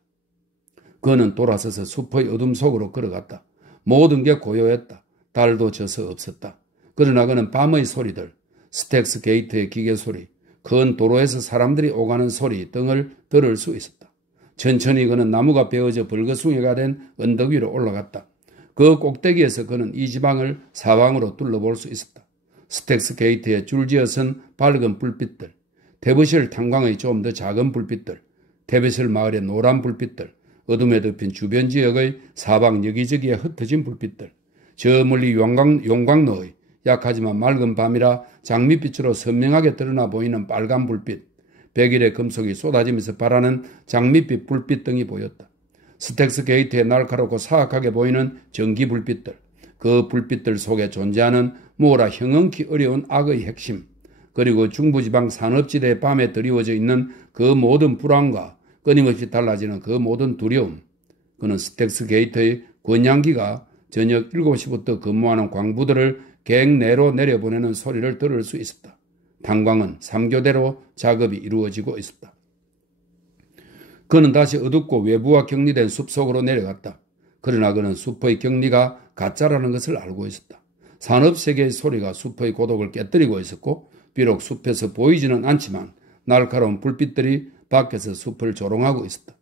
그는 돌아서서 숲의 어둠 속으로 걸어갔다. 모든 게 고요했다. 달도 져서 없었다. 그러나 그는 밤의 소리들, 스택스 게이트의 기계 소리, 큰 도로에서 사람들이 오가는 소리 등을 들을 수 있었다. 천천히 그는 나무가 베어져 벌거숭이가 된 언덕 위로 올라갔다. 그 꼭대기에서 그는 이 지방을 사방으로 둘러볼 수 있었다. 스택스 게이트에 줄지어선 밝은 불빛들, 데브실 탄광의 좀 더 작은 불빛들, 데브실 마을의 노란 불빛들, 어둠에 덮인 주변 지역의 사방 여기저기에 흩어진 불빛들, 저 멀리 용광로의 약하지만 맑은 밤이라 장밋빛으로 선명하게 드러나 보이는 빨간 불빛, 백일의 금속이 쏟아지면서 발하는 장밋빛 불빛 등이 보였다. 스택스 게이트에 날카롭고 사악하게 보이는 전기 불빛들, 그 불빛들 속에 존재하는 뭐라 형언키 어려운 악의 핵심, 그리고 중부지방 산업지대의 밤에 드리워져 있는 그 모든 불안과 끊임없이 달라지는 그 모든 두려움. 그는 스택스 게이트의 권양기가 저녁 7시부터 근무하는 광부들을 갱 내로 내려보내는 소리를 들을 수 있었다. 탄광은 3교대로 작업이 이루어지고 있었다. 그는 다시 어둡고 외부와 격리된 숲속으로 내려갔다. 그러나 그는 숲의 격리가 가짜라는 것을 알고 있었다. 산업세계의 소리가 숲의 고독을 깨뜨리고 있었고 비록 숲에서 보이지는 않지만 날카로운 불빛들이 밖에서 숲을 조롱하고 있었다.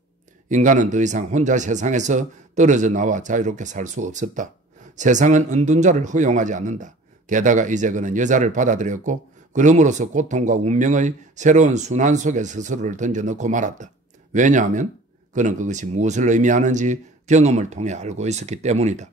인간은 더 이상 혼자 세상에서 떨어져 나와 자유롭게 살 수 없었다. 세상은 은둔자를 허용하지 않는다. 게다가 이제 그는 여자를 받아들였고 그럼으로써 고통과 운명의 새로운 순환 속에 스스로를 던져넣고 말았다. 왜냐하면 그는 그것이 무엇을 의미하는지 경험을 통해 알고 있었기 때문이다.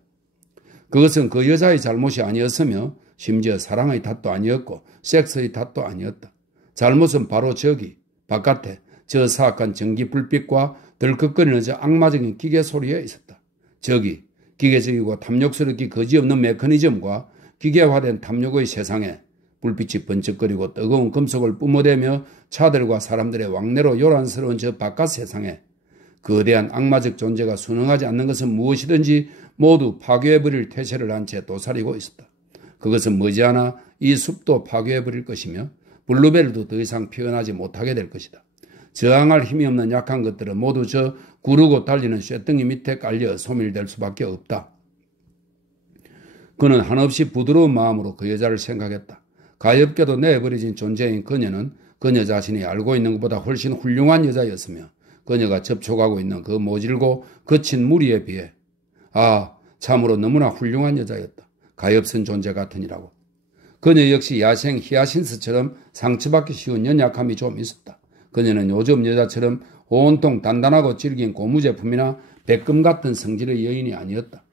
그것은 그 여자의 잘못이 아니었으며 심지어 사랑의 탓도 아니었고 섹스의 탓도 아니었다. 잘못은 바로 저기 바깥에 저 사악한 전기 불빛과 덜컥거리는 저 악마적인 기계 소리에 있었다. 저기 기계적이고 탐욕스럽기 거지없는 메커니즘과 기계화된 탐욕의 세상에 불빛이 번쩍거리고 뜨거운 금속을 뿜어대며 차들과 사람들의 왕래로 요란스러운 저 바깥 세상에 거대한 악마적 존재가 순응하지 않는 것은 무엇이든지 모두 파괴해버릴 태세를 한 채 도사리고 있었다. 그것은 머지않아 이 숲도 파괴해버릴 것이며 블루베리도 더 이상 피어나지 못하게 될 것이다. 저항할 힘이 없는 약한 것들은 모두 저 구르고 달리는 쇠등이 밑에 깔려 소멸될 수밖에 없다. 그는 한없이 부드러운 마음으로 그 여자를 생각했다. 가엾게도 내버려진 존재인 그녀는 그녀 자신이 알고 있는 것보다 훨씬 훌륭한 여자였으며 그녀가 접촉하고 있는 그 모질고 거친 무리에 비해 참으로 너무나 훌륭한 여자였다. 가엾은 존재 같으니라고. 그녀 역시 야생 히아신스처럼 상처받기 쉬운 연약함이 좀 있었다. 그녀는 요즘 여자처럼 온통 단단하고 질긴 고무 제품이나 백금 같은 성질의 여인이 아니었다.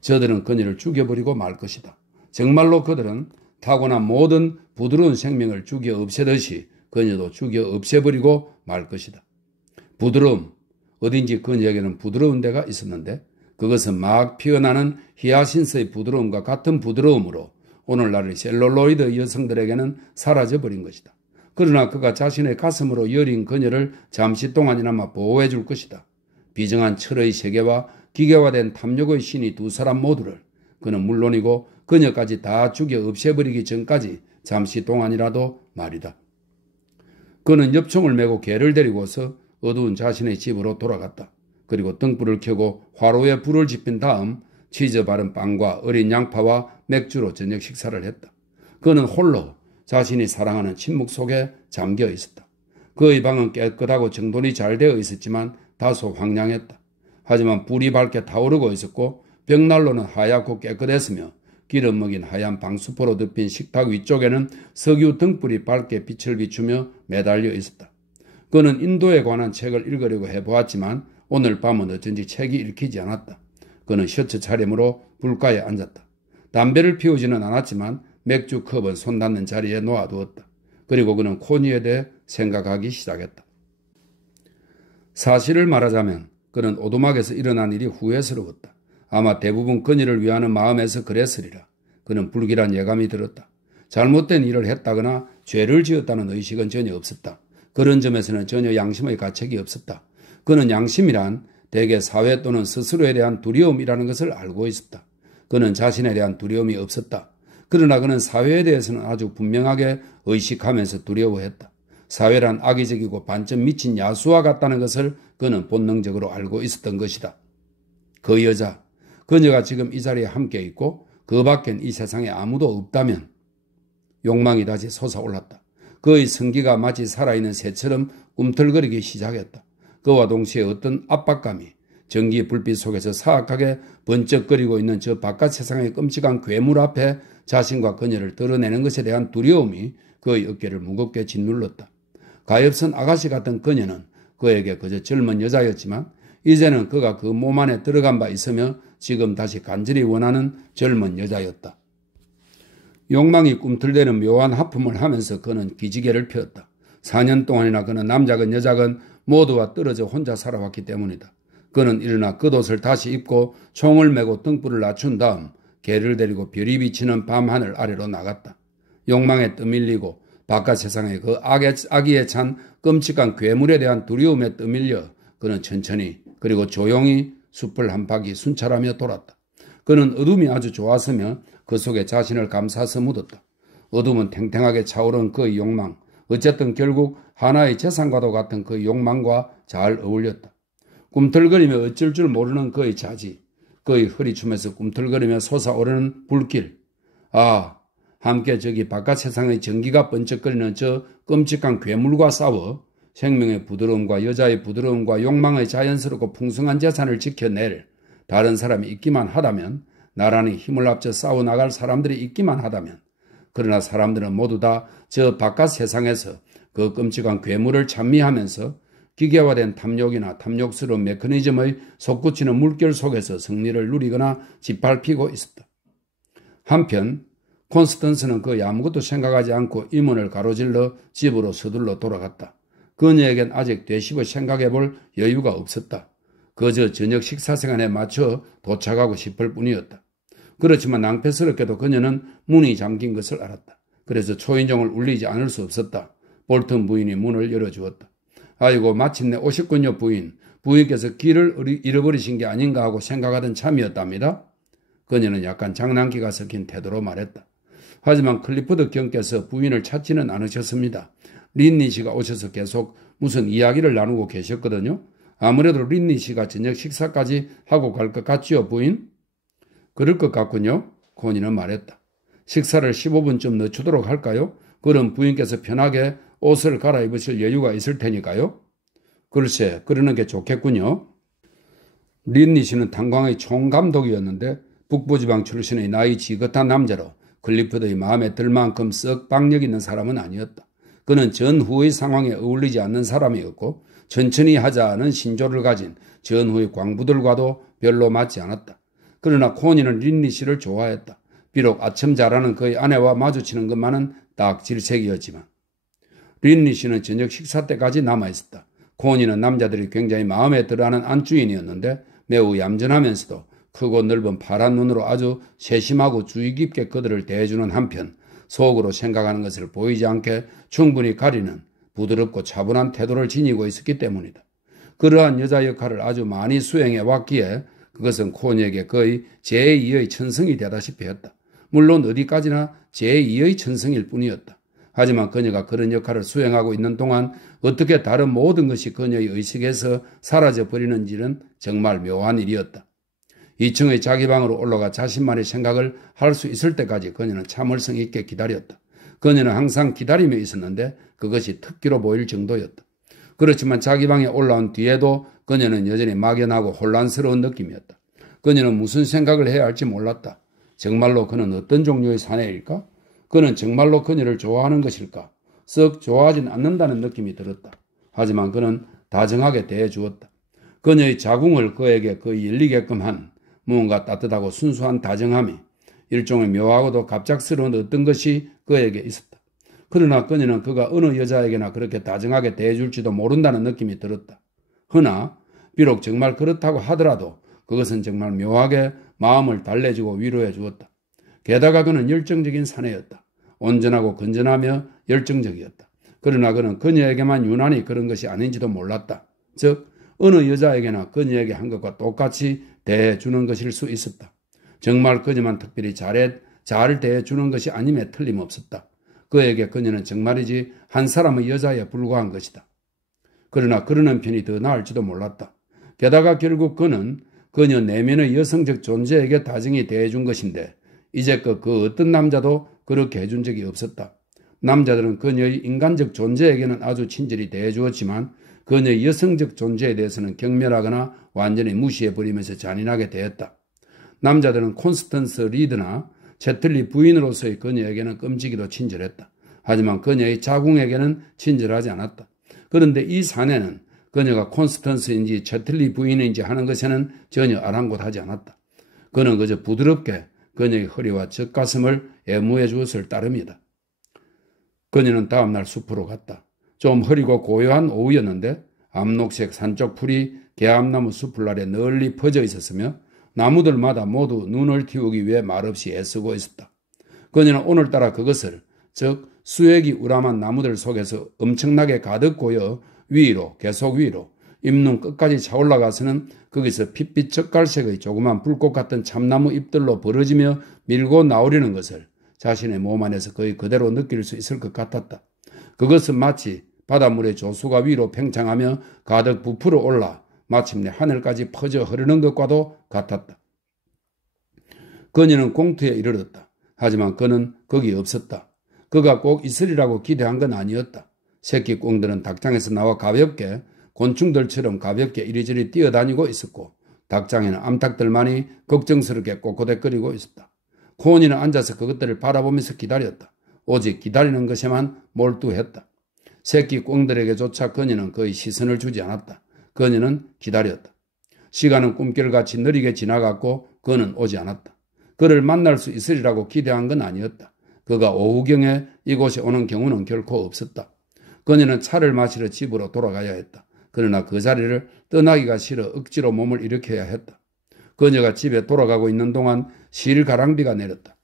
저들은 그녀를 죽여버리고 말 것이다. 정말로 그들은 타고난 모든 부드러운 생명을 죽여 없애듯이 그녀도 죽여 없애버리고 말 것이다. 부드러움, 어딘지 그녀에게는 부드러운 데가 있었는데 그것은 막 피어나는 히아신스의 부드러움과 같은 부드러움으로 오늘날의 셀룰로이드 여성들에게는 사라져버린 것이다. 그러나 그가 자신의 가슴으로 여린 그녀를 잠시 동안이나마 보호해 줄 것이다. 비정한 철의 세계와 기계화된 탐욕의 신이 두 사람 모두를 그는 물론이고 그녀까지 다 죽여 없애버리기 전까지 잠시 동안이라도 말이다. 그는 엽총을 메고 개를 데리고서 어두운 자신의 집으로 돌아갔다. 그리고 등불을 켜고 화로에 불을 지핀 다음 치즈 바른 빵과 어린 양파와 맥주로 저녁 식사를 했다. 그는 홀로 자신이 사랑하는 침묵 속에 잠겨 있었다. 그의 방은 깨끗하고 정돈이 잘 되어 있었지만 다소 황량했다. 하지만 불이 밝게 타오르고 있었고 벽난로는 하얗고 깨끗했으며 기름 먹인 하얀 방수포로 덮인 식탁 위쪽에는 석유 등불이 밝게 빛을 비추며 매달려 있었다. 그는 인도에 관한 책을 읽으려고 해보았지만 오늘 밤은 어쩐지 책이 읽히지 않았다. 그는 셔츠 차림으로 불가에 앉았다. 담배를 피우지는 않았지만 맥주 컵은 손 닿는 자리에 놓아두었다. 그리고 그는 코니에 대해 생각하기 시작했다. 사실을 말하자면 그는 오두막에서 일어난 일이 후회스러웠다. 아마 대부분 그녀를 위하는 마음에서 그랬으리라. 그는 불길한 예감이 들었다. 잘못된 일을 했다거나 죄를 지었다는 의식은 전혀 없었다. 그런 점에서는 전혀 양심의 가책이 없었다. 그는 양심이란 대개 사회 또는 스스로에 대한 두려움이라는 것을 알고 있었다. 그는 자신에 대한 두려움이 없었다. 그러나 그는 사회에 대해서는 아주 분명하게 의식하면서 두려워했다. 사회란 악의적이고 반쯤 미친 야수와 같다는 것을 그는 본능적으로 알고 있었던 것이다. 그 여자, 그녀가 지금 이 자리에 함께 있고 그 밖엔 이 세상에 아무도 없다면 욕망이 다시 솟아올랐다. 그의 성기가 마치 살아있는 새처럼 꿈틀거리기 시작했다. 그와 동시에 어떤 압박감이 전기 불빛 속에서 사악하게 번쩍거리고 있는 저 바깥 세상의 끔찍한 괴물 앞에 자신과 그녀를 드러내는 것에 대한 두려움이 그의 어깨를 무겁게 짓눌렀다. 가엾은 아가씨 같은 그녀는 그에게 그저 젊은 여자였지만 이제는 그가 그 몸 안에 들어간 바 있으며 지금 다시 간절히 원하는 젊은 여자였다. 욕망이 꿈틀대는 묘한 하품을 하면서 그는 기지개를 폈다. 4년 동안이나 그는 남자건 여자건 모두와 떨어져 혼자 살아왔기 때문이다. 그는 일어나 겉옷을 다시 입고 총을 메고 등불을 낮춘 다음 개를 데리고 별이 비치는 밤하늘 아래로 나갔다. 욕망에 떠밀리고 바깥 세상의 그 악의에 찬 끔찍한 괴물에 대한 두려움에 떠밀려 그는 천천히 그리고 조용히 숲을 한 바퀴 순찰하며 돌았다. 그는 어둠이 아주 좋았으며 그 속에 자신을 감싸서 묻었다. 어둠은 탱탱하게 차오른 그의 욕망, 어쨌든 결국 하나의 재산과도 같은 그 욕망과 잘 어울렸다. 꿈틀거리며 어쩔 줄 모르는 그의 자지, 그의 허리춤에서 꿈틀거리며 솟아오르는 불길. 아, 함께 저기 바깥 세상의 전기가 번쩍거리는 저 끔찍한 괴물과 싸워 생명의 부드러움과 여자의 부드러움과 욕망의 자연스럽고 풍성한 재산을 지켜낼 다른 사람이 있기만 하다면, 나란히 힘을 합쳐 싸워나갈 사람들이 있기만 하다면, 그러나 사람들은 모두 다 저 바깥 세상에서 그 끔찍한 괴물을 찬미하면서 기계화된 탐욕이나 탐욕스러운 메커니즘의 솟구치는 물결 속에서 승리를 누리거나 짓밟히고 있었다. 한편 콘스턴스는 거의 아무것도 생각하지 않고 임원을 가로질러 집으로 서둘러 돌아갔다. 그녀에겐 아직 되씹어 생각해볼 여유가 없었다. 그저 저녁 식사 시간에 맞춰 도착하고 싶을 뿐이었다. 그렇지만 낭패스럽게도 그녀는 문이 잠긴 것을 알았다. 그래서 초인종을 울리지 않을 수 없었다. 볼튼 부인이 문을 열어주었다. 아이고, 마침내 오셨군요, 부인. 부인께서 길을 잃어버리신 게 아닌가 하고 생각하던 참이었답니다. 그녀는 약간 장난기가 섞인 태도로 말했다. 하지만 클리포드 경께서 부인을 찾지는 않으셨습니다. 린니 씨가 오셔서 계속 무슨 이야기를 나누고 계셨거든요. 아무래도 린니 씨가 저녁 식사까지 하고 갈 것 같지요, 부인? 그럴 것 같군요. 코니는 말했다. 식사를 15분쯤 늦추도록 할까요? 그럼 부인께서 편하게 옷을 갈아입으실 여유가 있을 테니까요. 글쎄, 그러는 게 좋겠군요. 린니 씨는 탄광의 총감독이었는데 북부지방 출신의 나이 지긋한 남자로 클리포드의 마음에 들 만큼 썩 박력 있는 사람은 아니었다. 그는 전후의 상황에 어울리지 않는 사람이었고 천천히 하자는 신조를 가진 전후의 광부들과도 별로 맞지 않았다. 그러나 코니는 린니 씨를 좋아했다. 비록 아첨 잘하는 그의 아내와 마주치는 것만은 딱 질색이었지만. 린니 씨는 저녁 식사 때까지 남아있었다. 코니는 남자들이 굉장히 마음에 들어하는 안주인이었는데 매우 얌전하면서도 크고 넓은 파란 눈으로 아주 세심하고 주의 깊게 그들을 대해주는 한편 속으로 생각하는 것을 보이지 않게 충분히 가리는 부드럽고 차분한 태도를 지니고 있었기 때문이다. 그러한 여자 역할을 아주 많이 수행해 왔기에 그것은 코니에게 거의 제2의 천성이 되다시피 했다. 물론 어디까지나 제2의 천성일 뿐이었다. 하지만 그녀가 그런 역할을 수행하고 있는 동안 어떻게 다른 모든 것이 그녀의 의식에서 사라져버리는지는 정말 묘한 일이었다. 2층의 자기 방으로 올라가 자신만의 생각을 할 수 있을 때까지 그녀는 참을성 있게 기다렸다. 그녀는 항상 기다리며 있었는데 그것이 특기로 보일 정도였다. 그렇지만 자기 방에 올라온 뒤에도 그녀는 여전히 막연하고 혼란스러운 느낌이었다. 그녀는 무슨 생각을 해야 할지 몰랐다. 정말로 그는 어떤 종류의 사내일까? 그는 정말로 그녀를 좋아하는 것일까? 썩 좋아하진 않는다는 느낌이 들었다. 하지만 그는 다정하게 대해주었다. 그녀의 자궁을 그에게 거의 열리게끔 한 무언가 따뜻하고 순수한 다정함이 일종의 묘하고도 갑작스러운 어떤 것이 그에게 있었다. 그러나 그녀는 그가 어느 여자에게나 그렇게 다정하게 대해줄지도 모른다는 느낌이 들었다. 허나 비록 정말 그렇다고 하더라도 그것은 정말 묘하게 마음을 달래주고 위로해 주었다. 게다가 그는 열정적인 사내였다. 온전하고 건전하며 열정적이었다. 그러나 그는 그녀에게만 유난히 그런 것이 아닌지도 몰랐다. 즉 어느 여자에게나 그녀에게 한 것과 똑같이 대해주는 것일 수 있었다. 정말 그녀만 특별히 잘 대해주는 것이 아님에 틀림없었다. 그에게 그녀는 정말이지 한 사람의 여자에 불과한 것이다. 그러나 그러는 편이 더 나을지도 몰랐다. 게다가 결국 그는 그녀 내면의 여성적 존재에게 다정히 대해준 것인데 이제껏 그 어떤 남자도 그렇게 해준 적이 없었다. 남자들은 그녀의 인간적 존재에게는 아주 친절히 대해주었지만 그녀의 여성적 존재에 대해서는 경멸하거나 완전히 무시해버리면서 잔인하게 대했다. 남자들은 콘스턴스 리드나 채틀리 부인으로서의 그녀에게는 끔찍이도 친절했다. 하지만 그녀의 자궁에게는 친절하지 않았다. 그런데 이 사내는 그녀가 콘스턴스인지 채틀리 부인인지 하는 것에는 전혀 아랑곳하지 않았다. 그는 그저 부드럽게 그녀의 허리와 젖가슴을 애무해 주었을 따름이다. 그녀는 다음날 숲으로 갔다. 좀 흐리고 고요한 오후였는데 암록색 산쪽 풀이 개암나무 숲을 아래 널리 퍼져 있었으며 나무들마다 모두 눈을 틔우기 위해 말없이 애쓰고 있었다. 그녀는 오늘따라 그것을, 즉 수액이 우람한 나무들 속에서 엄청나게 가득 고여 위로, 계속 위로, 잎눈 끝까지 차올라가서는 거기서 핏빛 젓갈색의 조그만 불꽃 같은 참나무 잎들로 벌어지며 밀고 나오려는 것을 자신의 몸 안에서 거의 그대로 느낄 수 있을 것 같았다. 그것은 마치 바닷물의 조수가 위로 팽창하며 가득 부풀어 올라 마침내 하늘까지 퍼져 흐르는 것과도 같았다. 그녀는 공터에 이르렀다. 하지만 그는 거기 없었다. 그가 꼭 있으리라고 기대한 건 아니었다. 새끼 꽁들은 닭장에서 나와 가볍게 곤충들처럼 가볍게 이리저리 뛰어다니고 있었고 닭장에는 암탉들만이 걱정스럽게 꼬꼬대거리고 있었다. 코니는 앉아서 그것들을 바라보면서 기다렸다. 오직 기다리는 것에만 몰두했다. 새끼 꽁들에게조차 그녀는 거의 시선을 주지 않았다. 그녀는 기다렸다. 시간은 꿈결같이 느리게 지나갔고 그는 오지 않았다. 그를 만날 수 있으리라고 기대한 건 아니었다. 그가 오후경에 이곳에 오는 경우는 결코 없었다. 그녀는 차를 마시러 집으로 돌아가야 했다. 그러나 그 자리를 떠나기가 싫어 억지로 몸을 일으켜야 했다. 그녀가 집에 돌아가고 있는 동안 실가랑비가 내렸다.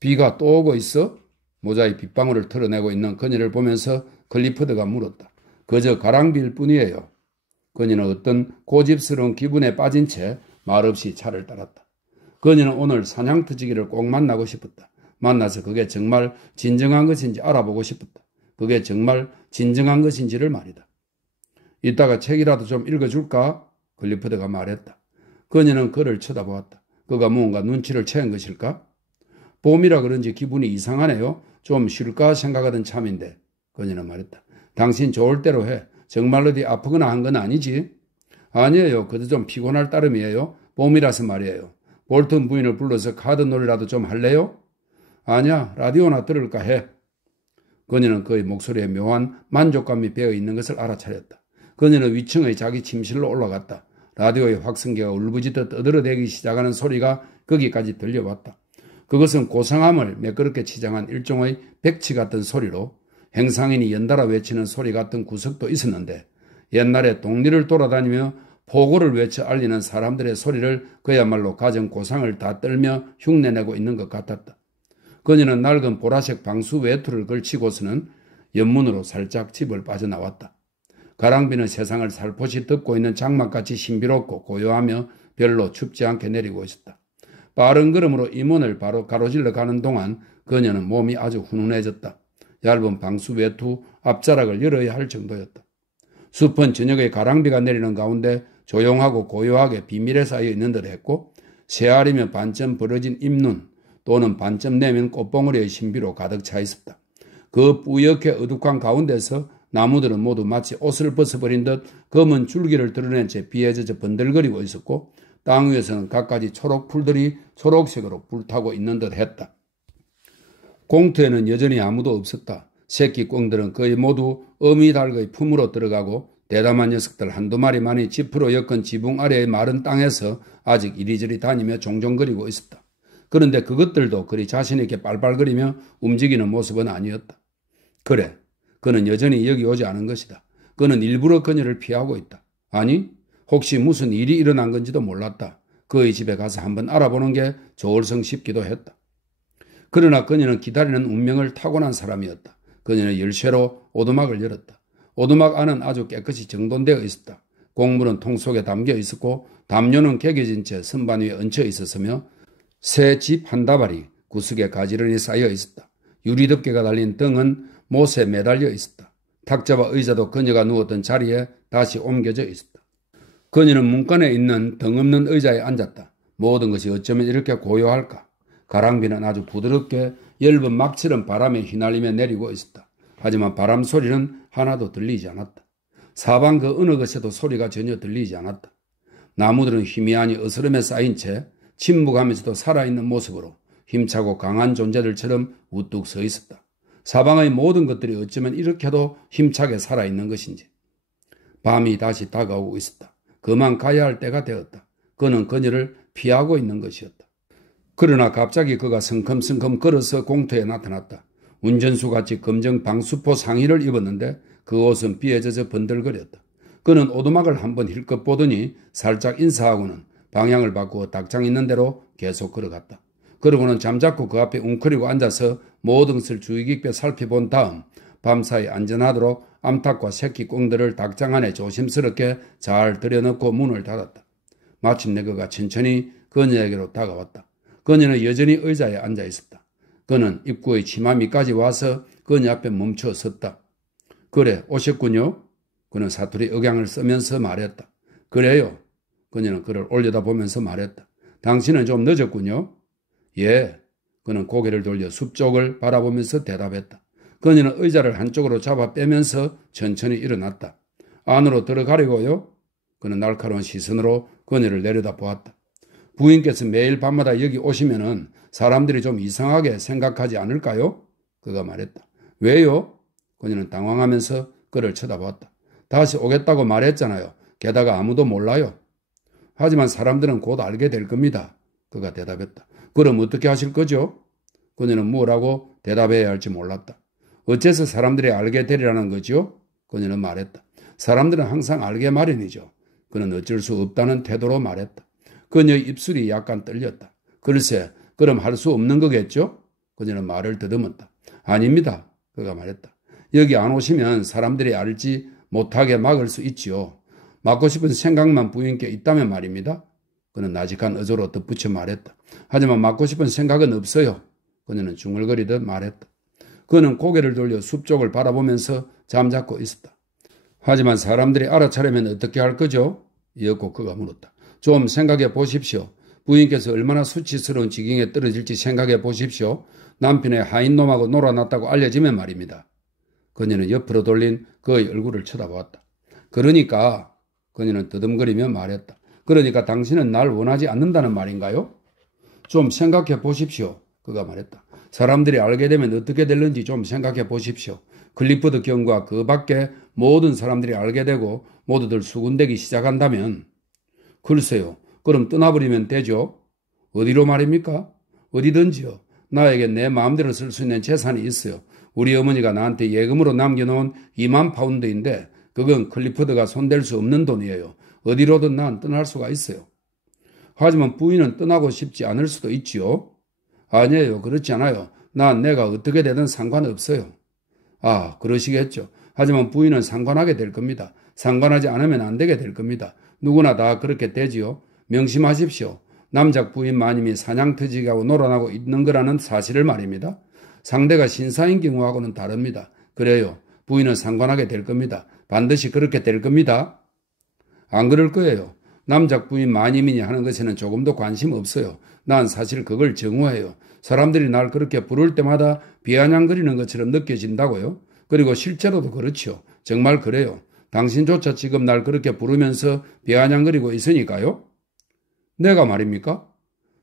비가 또 오고 있어? 모자의 빗방울을 털어내고 있는 그녀를 보면서 클리퍼드가 물었다. 그저 가랑비일 뿐이에요. 그녀는 어떤 고집스러운 기분에 빠진 채 말없이 차를 따랐다. 그녀는 오늘 사냥터지기를 꼭 만나고 싶었다. 만나서 그게 정말 진정한 것인지 알아보고 싶었다. 그게 정말 진정한 것인지를 말이다. 이따가 책이라도 좀 읽어줄까? 클리퍼드가 말했다. 그녀는 그를 쳐다보았다. 그가 무언가 눈치를 채은 것일까? 봄이라 그런지 기분이 이상하네요. 좀 쉴까 생각하던 참인데. 그녀는 말했다. 당신 좋을 대로 해. 정말 어디 아프거나 한 건 아니지? 아니에요. 그저 좀 피곤할 따름이에요. 봄이라서 말이에요. 볼턴 부인을 불러서 카드놀이라도 좀 할래요? 아니야. 라디오나 들을까 해. 그녀는 그의 목소리에 묘한 만족감이 배어 있는 것을 알아차렸다. 그녀는 위층의 자기 침실로 올라갔다. 라디오의 확성기가 울부짖듯 떠들어대기 시작하는 소리가 거기까지 들려왔다. 그것은 고상함을 매끄럽게 치장한 일종의 백치 같은 소리로 행상인이 연달아 외치는 소리 같은 구석도 있었는데 옛날에 동리를 돌아다니며 포고를 외쳐 알리는 사람들의 소리를 그야말로 가정 고상을 다 떨며 흉내내고 있는 것 같았다. 그녀는 낡은 보라색 방수 외투를 걸치고서는 옆문으로 살짝 집을 빠져나왔다. 가랑비는 세상을 살포시 덮고 있는 장막같이 신비롭고 고요하며 별로 춥지 않게 내리고 있었다. 빠른 걸음으로 이 문을 바로 가로질러 가는 동안 그녀는 몸이 아주 훈훈해졌다. 얇은 방수 외투 앞자락을 열어야 할 정도였다. 숲은 저녁에 가랑비가 내리는 가운데 조용하고 고요하게 비밀에 쌓여 있는 듯 했고 새알이며 반쯤 벌어진 잎눈 또는 반쯤 내면 꽃봉오리의 신비로 가득 차 있었다. 그 뿌옇게 어둑한 가운데서 나무들은 모두 마치 옷을 벗어버린 듯 검은 줄기를 드러낸 채 비에 젖어 번들거리고 있었고 땅 위에서는 갖가지 초록 풀들이 초록색으로 불타고 있는 듯 했다. 공터에는 여전히 아무도 없었다. 새끼 꽁들은 거의 모두 어미닭의 품으로 들어가고 대담한 녀석들 한두 마리만이 지프로 엮은 지붕 아래의 마른 땅에서 아직 이리저리 다니며 종종거리고 있었다. 그런데 그것들도 그리 자신있게 빨빨거리며 움직이는 모습은 아니었다. 그래, 그는 여전히 여기 오지 않은 것이다. 그는 일부러 그녀를 피하고 있다. 아니, 혹시 무슨 일이 일어난 건지도 몰랐다. 그의 집에 가서 한번 알아보는 게 좋을성 싶기도 했다. 그러나 그녀는 기다리는 운명을 타고난 사람이었다. 그녀는 열쇠로 오두막을 열었다. 오두막 안은 아주 깨끗이 정돈되어 있었다. 곡물은 통 속에 담겨 있었고 담요는 개겨진 채 선반 위에 얹혀 있었으며 새 집 한 다발이 구석에 가지런히 쌓여 있었다. 유리덮개가 달린 등은 못에 매달려 있었다. 탁자와 의자도 그녀가 누웠던 자리에 다시 옮겨져 있었다. 그녀는 문간에 있는 등 없는 의자에 앉았다. 모든 것이 어쩌면 이렇게 고요할까? 가랑비는 아주 부드럽게 엷은 막처럼 바람에 휘날리며 내리고 있었다. 하지만 바람 소리는 하나도 들리지 않았다. 사방 그 어느 것에도 소리가 전혀 들리지 않았다. 나무들은 희미하니 어스름에 쌓인 채 침묵하면서도 살아있는 모습으로 힘차고 강한 존재들처럼 우뚝 서 있었다. 사방의 모든 것들이 어쩌면 이렇게도 힘차게 살아있는 것인지. 밤이 다시 다가오고 있었다. 그만 가야 할 때가 되었다. 그는 그녀를 피하고 있는 것이었다. 그러나 갑자기 그가 성큼성큼 걸어서 공터에 나타났다. 운전수같이 검정 방수포 상의를 입었는데 그 옷은 비에 젖어 번들거렸다. 그는 오두막을 한번 힐끗 보더니 살짝 인사하고는 방향을 바꾸어 닭장 있는 대로 계속 걸어갔다. 그러고는 잠자코 그 앞에 웅크리고 앉아서 모든 것을 주의 깊게 살펴본 다음 밤사이 안전하도록 암탉과 새끼 꽁들을 닭장 안에 조심스럽게 잘 들여넣고 문을 닫았다. 마침내 그가 천천히 그녀에게로 다가왔다. 그녀는 여전히 의자에 앉아 있었다. 그는 입구의 치마 밑까지 와서 그녀 앞에 멈춰 섰다. 그래, 오셨군요. 그는 사투리 억양을 쓰면서 말했다. 그래요. 그녀는 그를 올려다보면서 말했다. 당신은 좀 늦었군요. 예. 그는 고개를 돌려 숲 쪽을 바라보면서 대답했다. 그녀는 의자를 한쪽으로 잡아 빼면서 천천히 일어났다. 안으로 들어가려고요? 그는 날카로운 시선으로 그녀를 내려다보았다. 부인께서 매일 밤마다 여기 오시면은 사람들이 좀 이상하게 생각하지 않을까요? 그가 말했다. 왜요? 그녀는 당황하면서 그를 쳐다보았다. 다시 오겠다고 말했잖아요. 게다가 아무도 몰라요. 하지만 사람들은 곧 알게 될 겁니다. 그가 대답했다. 그럼 어떻게 하실 거죠? 그녀는 뭐라고 대답해야 할지 몰랐다. 어째서 사람들이 알게 되리라는 거죠? 그녀는 말했다. 사람들은 항상 알게 마련이죠. 그는 어쩔 수 없다는 태도로 말했다. 그녀의 입술이 약간 떨렸다. 글쎄, 그럼 할 수 없는 거겠죠? 그녀는 말을 더듬었다. 아닙니다. 그가 말했다. 여기 안 오시면 사람들이 알지 못하게 막을 수 있지요. 막고 싶은 생각만 부인께 있다면 말입니다. 그는 나직한 어조로 덧붙여 말했다. 하지만 막고 싶은 생각은 없어요. 그녀는 중얼거리듯 말했다. 그는 고개를 돌려 숲 쪽을 바라보면서 잠자코 있었다. 하지만 사람들이 알아차리면 어떻게 할 거죠? 이었고 그가 물었다. 좀 생각해 보십시오. 부인께서 얼마나 수치스러운 지경에 떨어질지 생각해 보십시오. 남편의 하인놈하고 놀아났다고 알려지면 말입니다. 그녀는 옆으로 돌린 그의 얼굴을 쳐다보았다. 그러니까 그녀는 더듬거리며 말했다. 그러니까 당신은 날 원하지 않는다는 말인가요? 좀 생각해 보십시오. 그가 말했다. 사람들이 알게 되면 어떻게 될는지 좀 생각해 보십시오. 클리포드 경과 그 밖에 모든 사람들이 알게 되고 모두들 수군대기 시작한다면 글쎄요. 그럼 떠나버리면 되죠. 어디로 말입니까? 어디든지요. 나에게 내 마음대로 쓸 수 있는 재산이 있어요. 우리 어머니가 나한테 예금으로 남겨놓은 2만 파운드인데 그건 클리포드가 손댈 수 없는 돈이에요. 어디로든 난 떠날 수가 있어요. 하지만 부인은 떠나고 싶지 않을 수도 있지요. 아니에요. 그렇지 않아요. 난 내가 어떻게 되든 상관없어요. 아, 그러시겠죠. 하지만 부인은 상관하게 될 겁니다. 상관하지 않으면 안 되게 될 겁니다. 누구나 다 그렇게 되지요. 명심하십시오. 남작 부인 마님이 사냥터지기하고 놀아나고 있는 거라는 사실을 말입니다. 상대가 신사인 경우하고는 다릅니다. 그래요. 부인은 상관하게 될 겁니다. 반드시 그렇게 될 겁니다. 안 그럴 거예요. 남작 부인 마님이니 하는 것에는 조금도 관심 없어요. 난 사실 그걸 정오해요. 사람들이 날 그렇게 부를 때마다 비아냥거리는 것처럼 느껴진다고요. 그리고 실제로도 그렇죠. 정말 그래요. 당신조차 지금 날 그렇게 부르면서 비아냥거리고 있으니까요. 내가 말입니까?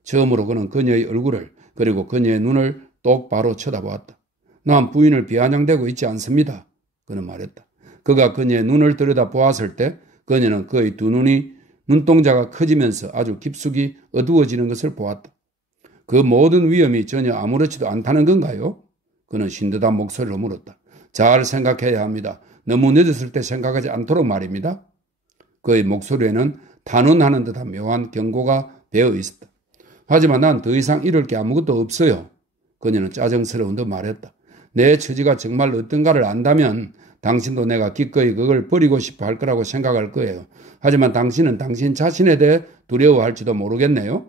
처음으로 그는 그녀의 얼굴을 그리고 그녀의 눈을 똑바로 쳐다보았다. 난 부인을 비아냥대고 있지 않습니다. 그는 말했다. 그가 그녀의 눈을 들여다보았을 때 그녀는 그의 두 눈이 눈동자가 커지면서 아주 깊숙이 어두워지는 것을 보았다. 그 모든 위험이 전혀 아무렇지도 않다는 건가요? 그는 쉰듯한 목소리로 물었다. 잘 생각해야 합니다. 너무 늦었을 때 생각하지 않도록 말입니다. 그의 목소리에는 단언하는 듯한 묘한 경고가 배어 있었다. 하지만 난 더 이상 이럴 게 아무것도 없어요. 그녀는 짜증스러운 듯 말했다. 내 처지가 정말 어떤가를 안다면 당신도 내가 기꺼이 그걸 버리고 싶어 할 거라고 생각할 거예요. 하지만 당신은 당신 자신에 대해 두려워할지도 모르겠네요.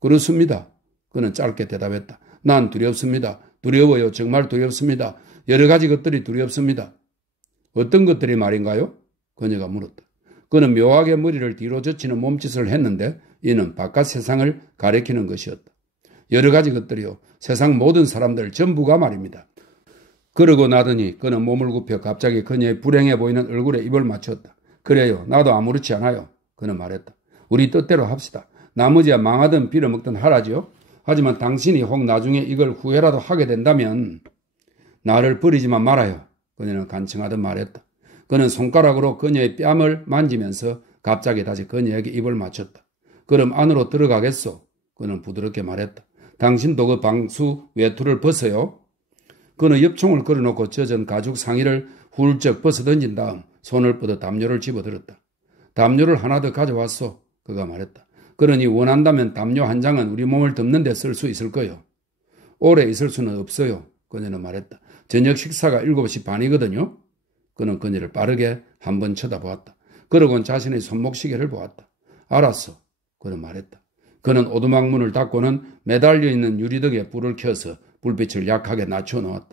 그렇습니다. 그는 짧게 대답했다. 난 두렵습니다. 두려워요. 정말 두렵습니다. 여러 가지 것들이 두렵습니다. 어떤 것들이 말인가요? 그녀가 물었다. 그는 묘하게 머리를 뒤로 젖히는 몸짓을 했는데 이는 바깥 세상을 가리키는 것이었다. 여러 가지 것들이요. 세상 모든 사람들 전부가 말입니다. 그러고 나더니 그는 몸을 굽혀 갑자기 그녀의 불행해 보이는 얼굴에 입을 맞췄다. 그래요. 나도 아무렇지 않아요. 그는 말했다. 우리 뜻대로 합시다. 나머지야 망하든 빌어먹든 하라지요. 하지만 당신이 혹 나중에 이걸 후회라도 하게 된다면 나를 버리지만 말아요. 그녀는 간청하듯 말했다. 그는 손가락으로 그녀의 뺨을 만지면서 갑자기 다시 그녀에게 입을 맞췄다. 그럼 안으로 들어가겠소? 그는 부드럽게 말했다. 당신도 그 방수 외투를 벗어요. 그는 엽총을 걸어놓고 젖은 가죽 상의를 훌쩍 벗어던진 다음 손을 뻗어 담요를 집어들었다. 담요를 하나 더 가져왔소. 그가 말했다. 그러니 원한다면 담요 한 장은 우리 몸을 덮는 데 쓸 수 있을 거요. 오래 있을 수는 없어요. 그녀는 말했다. 저녁 식사가 7시 반이거든요. 그는 그녀를 빠르게 한번 쳐다보았다. 그러곤 자신의 손목시계를 보았다. 알았어. 그는 말했다. 그는 오두막 문을 닫고는 매달려 있는 유리등에 불을 켜서 불빛을 약하게 낮춰 놓았다.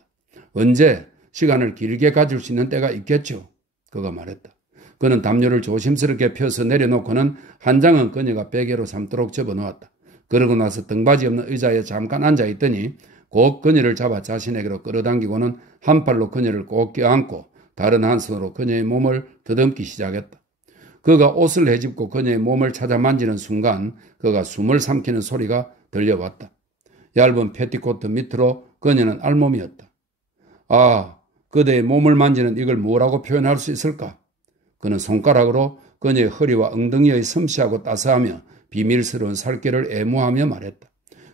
언제 시간을 길게 가질 수 있는 때가 있겠죠. 그가 말했다. 그는 담요를 조심스럽게 펴서 내려놓고는 한 장은 그녀가 베개로 삼도록 접어놓았다. 그러고 나서 등받이 없는 의자에 잠깐 앉아있더니 곧 그녀를 잡아 자신에게로 끌어당기고는 한 팔로 그녀를 꼭 껴안고 다른 한 손으로 그녀의 몸을 더듬기 시작했다. 그가 옷을 헤집고 그녀의 몸을 찾아 만지는 순간 그가 숨을 삼키는 소리가 들려왔다. 얇은 패티코트 밑으로 그녀는 알몸이었다. 아, 그대의 몸을 만지는 이걸 뭐라고 표현할 수 있을까? 그는 손가락으로 그녀의 허리와 엉덩이의 섬시하고 따스하며 비밀스러운 살결을 애무하며 말했다.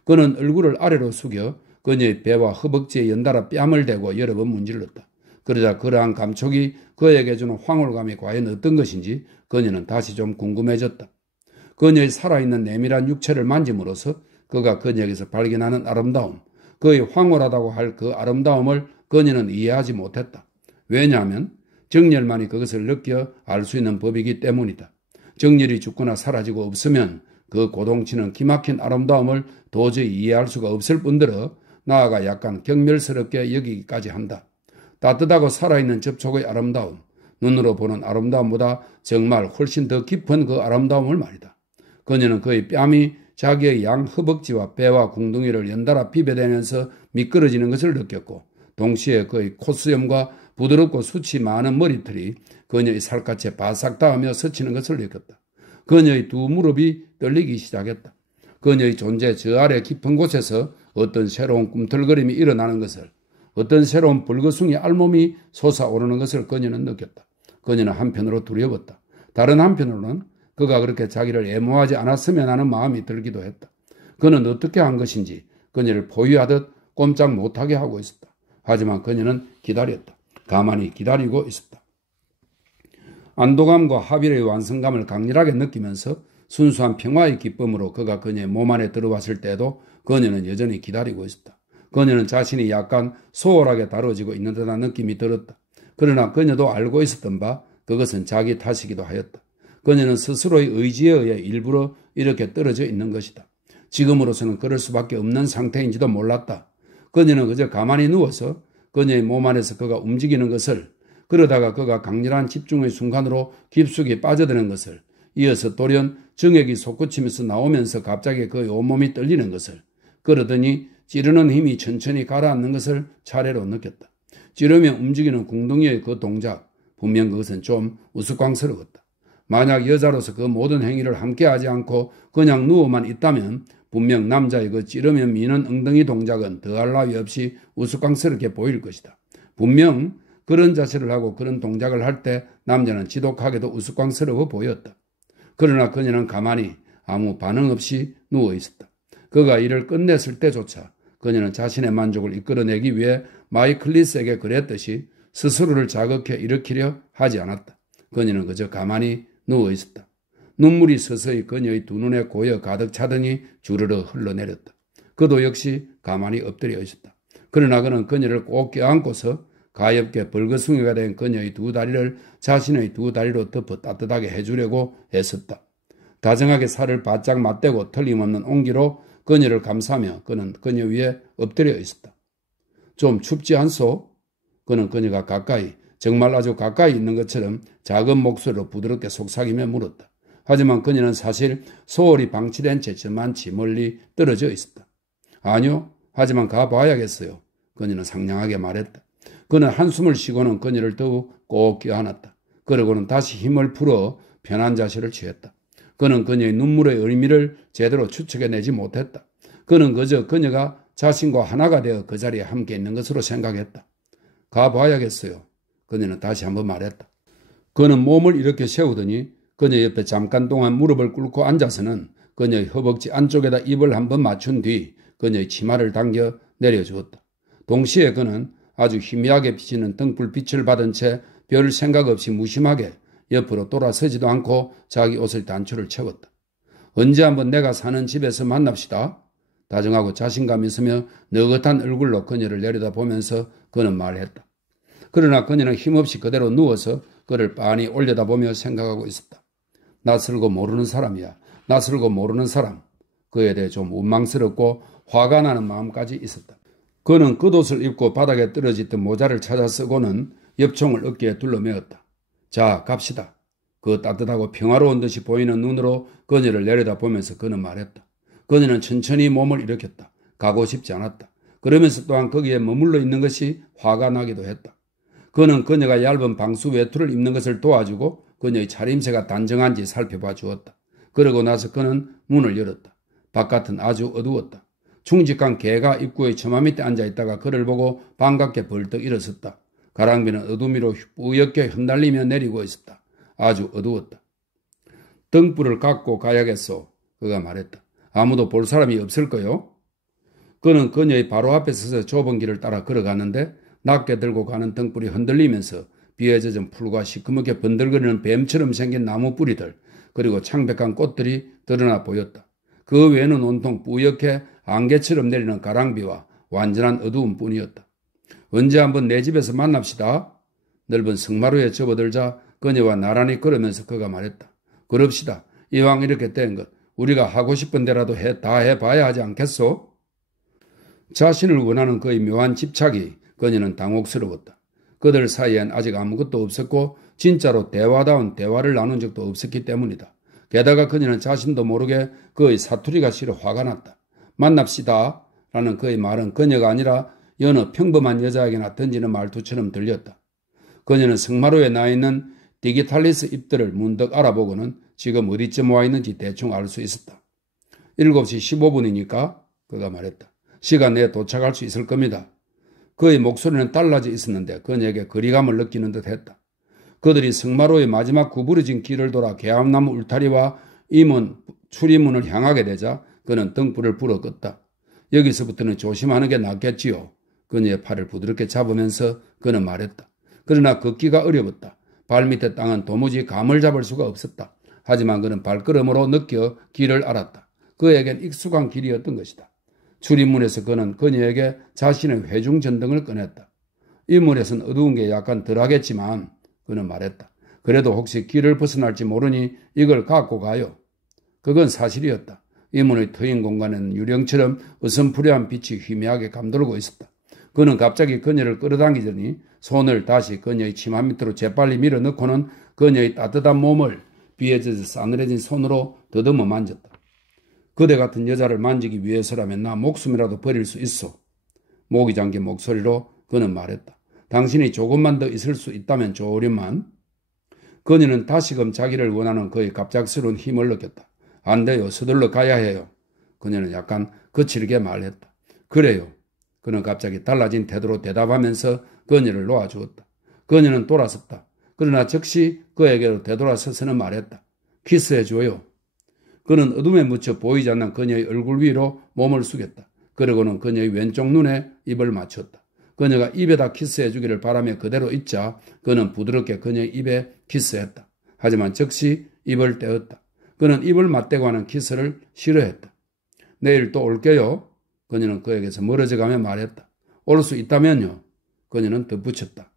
그는 얼굴을 아래로 숙여 그녀의 배와 허벅지에 연달아 뺨을 대고 여러 번 문질렀다. 그러자 그러한 감촉이 그에게 주는 황홀감이 과연 어떤 것인지 그녀는 다시 좀 궁금해졌다. 그녀의 살아있는 내밀한 육체를 만짐으로써 그가 그녀에게서 발견하는 아름다움, 그의 황홀하다고 할 그 아름다움을 그녀는 이해하지 못했다. 왜냐하면 정열만이 그것을 느껴 알 수 있는 법이기 때문이다. 정열이 죽거나 사라지고 없으면 그 고동치는 기막힌 아름다움을 도저히 이해할 수가 없을 뿐더러 나아가 약간 경멸스럽게 여기기까지 한다. 따뜻하고 살아있는 접촉의 아름다움, 눈으로 보는 아름다움보다 정말 훨씬 더 깊은 그 아름다움을 말이다. 그녀는 그의 뺨이 자기의 양 허벅지와 배와 궁둥이를 연달아 비벼대면서 미끄러지는 것을 느꼈고 동시에 그의 콧수염과 부드럽고 숱이 많은 머리털이 그녀의 살갗에 바싹 닿으며 스치는 것을 느꼈다. 그녀의 두 무릎이 떨리기 시작했다. 그녀의 존재 저 아래 깊은 곳에서 어떤 새로운 꿈틀거림이 일어나는 것을, 어떤 새로운 불거숭이 알몸이 솟아오르는 것을 그녀는 느꼈다. 그녀는 한편으로 두려웠다. 다른 한편으로는 그가 그렇게 자기를 애모하지 않았으면 하는 마음이 들기도 했다. 그는 어떻게 한 것인지 그녀를 포위하듯 꼼짝 못하게 하고 있었다. 하지만 그녀는 기다렸다. 가만히 기다리고 있었다. 안도감과 합일의 완성감을 강렬하게 느끼면서 순수한 평화의 기쁨으로 그가 그녀의 몸 안에 들어왔을 때도 그녀는 여전히 기다리고 있었다. 그녀는 자신이 약간 소홀하게 다뤄지고 있는 듯한 느낌이 들었다. 그러나 그녀도 알고 있었던 바 그것은 자기 탓이기도 하였다. 그녀는 스스로의 의지에 의해 일부러 이렇게 떨어져 있는 것이다. 지금으로서는 그럴 수밖에 없는 상태인지도 몰랐다. 그녀는 그저 가만히 누워서 그녀의 몸 안에서 그가 움직이는 것을, 그러다가 그가 강렬한 집중의 순간으로 깊숙이 빠져드는 것을, 이어서 돌연 정액이 솟구치면서 나오면서 갑자기 그의 온몸이 떨리는 것을, 그러더니 찌르는 힘이 천천히 가라앉는 것을 차례로 느꼈다. 찌르며 움직이는 궁둥이의 그 동작, 분명 그것은 좀 우스꽝스러웠다. 만약 여자로서 그 모든 행위를 함께하지 않고 그냥 누워만 있다면 분명 남자의 그 찌르며 미는 엉덩이 동작은 더할 나위 없이 우스꽝스럽게 보일 것이다. 분명 그런 자세를 하고 그런 동작을 할 때 남자는 지독하게도 우스꽝스러워 보였다. 그러나 그녀는 가만히 아무 반응 없이 누워 있었다. 그가 일을 끝냈을 때조차 그녀는 자신의 만족을 이끌어내기 위해 마이클리스에게 그랬듯이 스스로를 자극해 일으키려 하지 않았다. 그녀는 그저 가만히 누워 있었다. 눈물이 서서히 그녀의 두 눈에 고여 가득 차더니 주르르 흘러내렸다. 그도 역시 가만히 엎드려 있었다. 그러나 그는 그녀를 꼭 껴안고서 가엾게 벌거숭이가 된 그녀의 두 다리를 자신의 두 다리로 덮어 따뜻하게 해주려고 애썼다. 다정하게 살을 바짝 맞대고 틀림없는 온기로 그녀를 감싸며 그는 그녀 위에 엎드려 있었다. 좀 춥지 않소? 그는 그녀가 가까이, 정말 아주 가까이 있는 것처럼 작은 목소리로 부드럽게 속삭이며 물었다. 하지만 그녀는 사실 소홀히 방치된 채 저만치 멀리 떨어져 있었다. 아니요, 하지만 가봐야겠어요. 그녀는 상냥하게 말했다. 그는 한숨을 쉬고는 그녀를 더욱 꼭 껴안았다. 그러고는 다시 힘을 풀어 편한 자세를 취했다. 그는 그녀의 눈물의 의미를 제대로 추측해내지 못했다. 그는 그저 그녀가 자신과 하나가 되어 그 자리에 함께 있는 것으로 생각했다. 가봐야겠어요. 그녀는 다시 한번 말했다. 그는 몸을 이렇게 세우더니 그녀 옆에 잠깐 동안 무릎을 꿇고 앉아서는 그녀의 허벅지 안쪽에다 입을 한번 맞춘 뒤 그녀의 치마를 당겨 내려주었다. 동시에 그는 아주 희미하게 비치는 등불빛을 받은 채 별 생각 없이 무심하게 옆으로 돌아서지도 않고 자기 옷의 단추를 채웠다. 언제 한번 내가 사는 집에서 만납시다. 다정하고 자신감 있으며 느긋한 얼굴로 그녀를 내려다보면서 그는 말했다. 그러나 그녀는 힘없이 그대로 누워서 그를 빤히 올려다보며 생각하고 있었다. 낯설고 모르는 사람이야. 낯설고 모르는 사람. 그에 대해 좀 원망스럽고 화가 나는 마음까지 있었다. 그는 겉옷을 입고 바닥에 떨어지던 모자를 찾아 쓰고는 엽총을 어깨에 둘러매었다. 자, 갑시다. 그 따뜻하고 평화로운 듯이 보이는 눈으로 그녀를 내려다보면서 그는 말했다. 그녀는 천천히 몸을 일으켰다. 가고 싶지 않았다. 그러면서 또한 거기에 머물러 있는 것이 화가 나기도 했다. 그는 그녀가 얇은 방수 외투를 입는 것을 도와주고 그녀의 차림새가 단정한지 살펴봐 주었다. 그러고 나서 그는 문을 열었다. 바깥은 아주 어두웠다. 충직한 개가 입구의 처마 밑에 앉아있다가 그를 보고 반갑게 벌떡 일어섰다. 가랑비는 어둠 위로 뿌옇게 흩날리며 내리고 있었다. 아주 어두웠다. 등불을 갖고 가야겠소. 그가 말했다. 아무도 볼 사람이 없을 거요. 그는 그녀의 바로 앞에 서서 좁은 길을 따라 걸어갔는데 낮게 들고 가는 등불이 흔들리면서 비에 젖은 풀과 시커멓게 번들거리는 뱀처럼 생긴 나무 뿌리들 그리고 창백한 꽃들이 드러나 보였다. 그 외에는 온통 뿌옇게 안개처럼 내리는 가랑비와 완전한 어두움 뿐이었다. 언제 한번 내 집에서 만납시다. 넓은 성마루에 접어들자 그녀와 나란히 걸으면서 그가 말했다. 그럽시다. 이왕 이렇게 된 것 우리가 하고 싶은 데라도 다 해봐야 하지 않겠소? 자신을 원하는 그의 묘한 집착이 그녀는 당혹스러웠다. 그들 사이엔 아직 아무것도 없었고 진짜로 대화다운 대화를 나눈 적도 없었기 때문이다. 게다가 그녀는 자신도 모르게 그의 사투리가 싫어 화가 났다. 만납시다 라는 그의 말은 그녀가 아니라 여느 평범한 여자에게나 던지는 말투처럼 들렸다. 그녀는 성마루에 나있는 디기탈리스 잎들을 문득 알아보고는 지금 어디쯤 와 있는지 대충 알 수 있었다. 7시 15분이니까 그가 말했다. 시간 내에 도착할 수 있을 겁니다. 그의 목소리는 달라져 있었는데 그녀에게 거리감을 느끼는 듯 했다. 그들이 성마루의 마지막 구부러진 길을 돌아 개암나무 울타리와 임원 출입문을 향하게 되자 그는 등불을 불어 껐다. 여기서부터는 조심하는 게 낫겠지요. 그녀의 팔을 부드럽게 잡으면서 그는 말했다. 그러나 걷기가 어려웠다. 발밑의 땅은 도무지 감을 잡을 수가 없었다. 하지만 그는 발걸음으로 느껴 길을 알았다. 그에겐 익숙한 길이었던 것이다. 출입문에서 그는 그녀에게 자신의 회중 전등을 꺼냈다. 이 문에서는 어두운 게 약간 덜하겠지만 그는 말했다. 그래도 혹시 길을 벗어날지 모르니 이걸 갖고 가요. 그건 사실이었다. 이 문의 트인 공간에는 유령처럼 어슴푸레한 빛이 희미하게 감돌고 있었다. 그는 갑자기 그녀를 끌어당기더니 손을 다시 그녀의 치마 밑으로 재빨리 밀어넣고는 그녀의 따뜻한 몸을 비에 젖어 싸늘해진 손으로 더듬어 만졌다. 그대 같은 여자를 만지기 위해서라면 나 목숨이라도 버릴 수 있어. 목이 잠긴 목소리로 그는 말했다. 당신이 조금만 더 있을 수 있다면 좋으련만. 그녀는 다시금 자기를 원하는 그의 갑작스러운 힘을 느꼈다. 안 돼요. 서둘러 가야 해요. 그녀는 약간 거칠게 말했다. 그래요. 그는 갑자기 달라진 태도로 대답하면서 그녀를 놓아주었다. 그녀는 돌아섰다. 그러나 즉시 그에게로 되돌아서서는 말했다. 키스해줘요. 그는 어둠에 묻혀 보이지 않는 그녀의 얼굴 위로 몸을 숙였다. 그러고는 그녀의 왼쪽 눈에 입을 맞췄다. 그녀가 입에다 키스해주기를 바라며 그대로 있자 그는 부드럽게 그녀의 입에 키스했다. 하지만 즉시 입을 떼었다. 그는 입을 맞대고 하는 키스를 싫어했다. 내일 또 올게요. 그녀는 그에게서 멀어져가며 말했다. 올 수 있다면요. 그녀는 덧붙였다.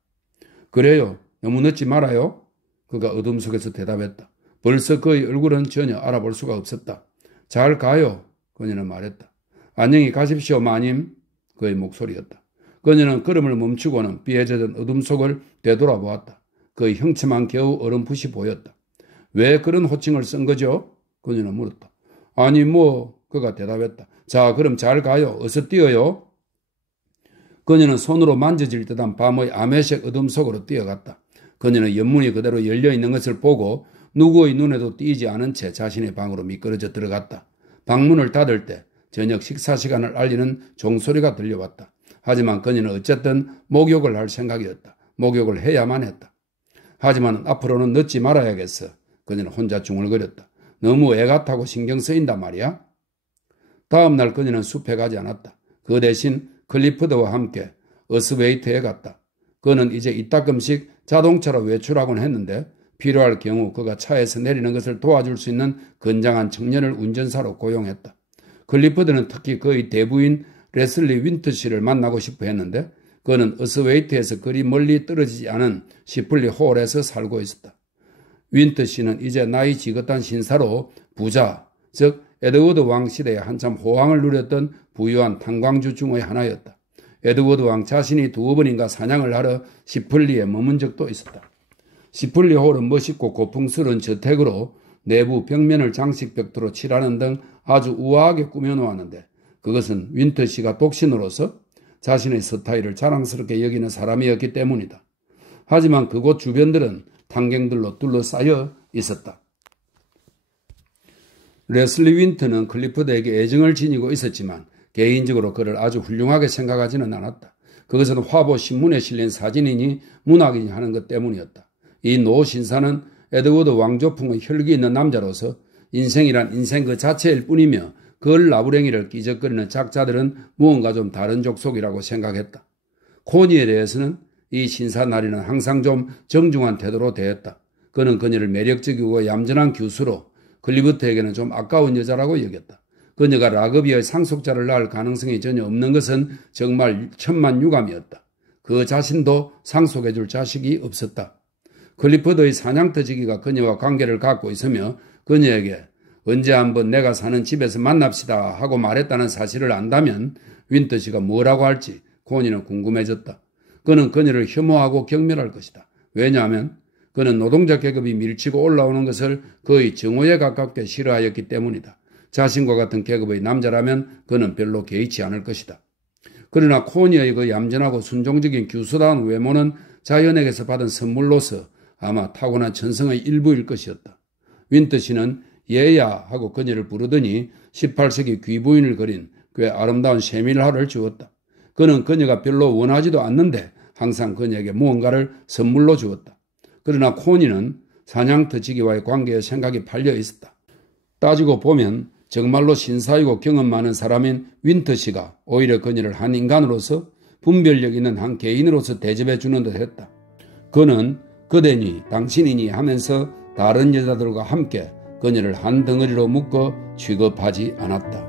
그래요. 너무 늦지 말아요. 그가 어둠 속에서 대답했다. 벌써 그의 얼굴은 전혀 알아볼 수가 없었다. 잘 가요. 그녀는 말했다. 안녕히 가십시오, 마님. 그의 목소리였다. 그녀는 걸음을 멈추고는 비에 젖은 어둠 속을 되돌아보았다. 그의 형체만 겨우 어렴풋이 보였다. 왜 그런 호칭을 쓴 거죠? 그녀는 물었다. 아니 그가 대답했다. 자, 그럼 잘 가요. 어서 뛰어요. 그녀는 손으로 만져질 듯한 밤의 아메색 어둠 속으로 뛰어갔다. 그녀는 연문이 그대로 열려있는 것을 보고 누구의 눈에도 띄지 않은 채 자신의 방으로 미끄러져 들어갔다. 방문을 닫을 때 저녁 식사 시간을 알리는 종소리가 들려왔다. 하지만 그녀는 어쨌든 목욕을 할 생각이었다. 목욕을 해야만 했다. 하지만 앞으로는 늦지 말아야겠어. 그녀는 혼자 중얼거렸다. 너무 애가 타고 신경 쓰인단 말이야. 다음 날 그녀는 숲에 가지 않았다. 그 대신 클리프드와 함께 어스웨이트에 갔다. 그는 이제 이따금씩 자동차로 외출하곤 했는데 필요할 경우 그가 차에서 내리는 것을 도와줄 수 있는 건장한 청년을 운전사로 고용했다. 클리프드는 특히 그의 대부인 레슬리 윈트 씨를 만나고 싶어 했는데 그는 어스웨이트에서 그리 멀리 떨어지지 않은 시플리 홀에서 살고 있었다. 윈터 씨는 이제 나이 지긋한 신사로 부자, 즉 에드워드 왕 시대에 한참 호황을 누렸던 부유한 탄광주 중의 하나였다. 에드워드 왕 자신이 2번인가 사냥을 하러 시플리에 머문 적도 있었다. 시플리 홀은 멋있고 고풍스러운 저택으로 내부 벽면을 장식 벽돌로 칠하는 등 아주 우아하게 꾸며놓았는데 그것은 윈터 씨가 독신으로서 자신의 스타일을 자랑스럽게 여기는 사람이었기 때문이다. 하지만 그곳 주변들은 탄경들로 둘러싸여 있었다. 레슬리 윈터는 클리포드에게 애정을 지니고 있었지만 개인적으로 그를 아주 훌륭하게 생각하지는 않았다. 그것은 화보 신문에 실린 사진이니 문학이니 하는 것 때문이었다. 이 노 신사는 에드워드 왕조풍의 혈기 있는 남자로서 인생이란 인생 그 자체일 뿐이며 걸 나부랭이를 끼적거리는 작자들은 무언가 좀 다른 족속이라고 생각했다. 코니에 대해서는 이 신사 나리는 항상 좀 정중한 태도로 대했다. 그는 그녀를 매력적이고 얌전한 교수로 클리프트에게는 좀 아까운 여자라고 여겼다. 그녀가 라그비의 상속자를 낳을 가능성이 전혀 없는 것은 정말 천만유감이었다. 그 자신도 상속해줄 자식이 없었다. 클리퍼드의 사냥터지기가 그녀와 관계를 갖고 있으며 그녀에게 언제 한번 내가 사는 집에서 만납시다 하고 말했다는 사실을 안다면 윈터 씨가 뭐라고 할지 코니는 궁금해졌다. 그는 그녀를 혐오하고 경멸할 것이다. 왜냐하면 그는 노동자 계급이 밀치고 올라오는 것을 거의 정오에 가깝게 싫어하였기 때문이다. 자신과 같은 계급의 남자라면 그는 별로 개의치 않을 것이다. 그러나 코니의 그 얌전하고 순종적인 규수다운 외모는 자연에게서 받은 선물로서 아마 타고난 천성의 일부일 것이었다. 윈터 씨는 얘야 하고 그녀를 부르더니 18세기 귀부인을 그린 꽤 아름다운 셰밀하를 주었다. 그는 그녀가 별로 원하지도 않는데 항상 그녀에게 무언가를 선물로 주었다. 그러나 코니는 사냥터지기와의 관계에 생각이 팔려 있었다. 따지고 보면 정말로 신사이고 경험 많은 사람인 윈터 씨가 오히려 그녀를 한 인간으로서 분별력 있는 한 개인으로서 대접해 주는 듯 했다. 그는 그대니 당신이니 하면서 다른 여자들과 함께 그녀를 한 덩어리로 묶어 취급하지 않았다.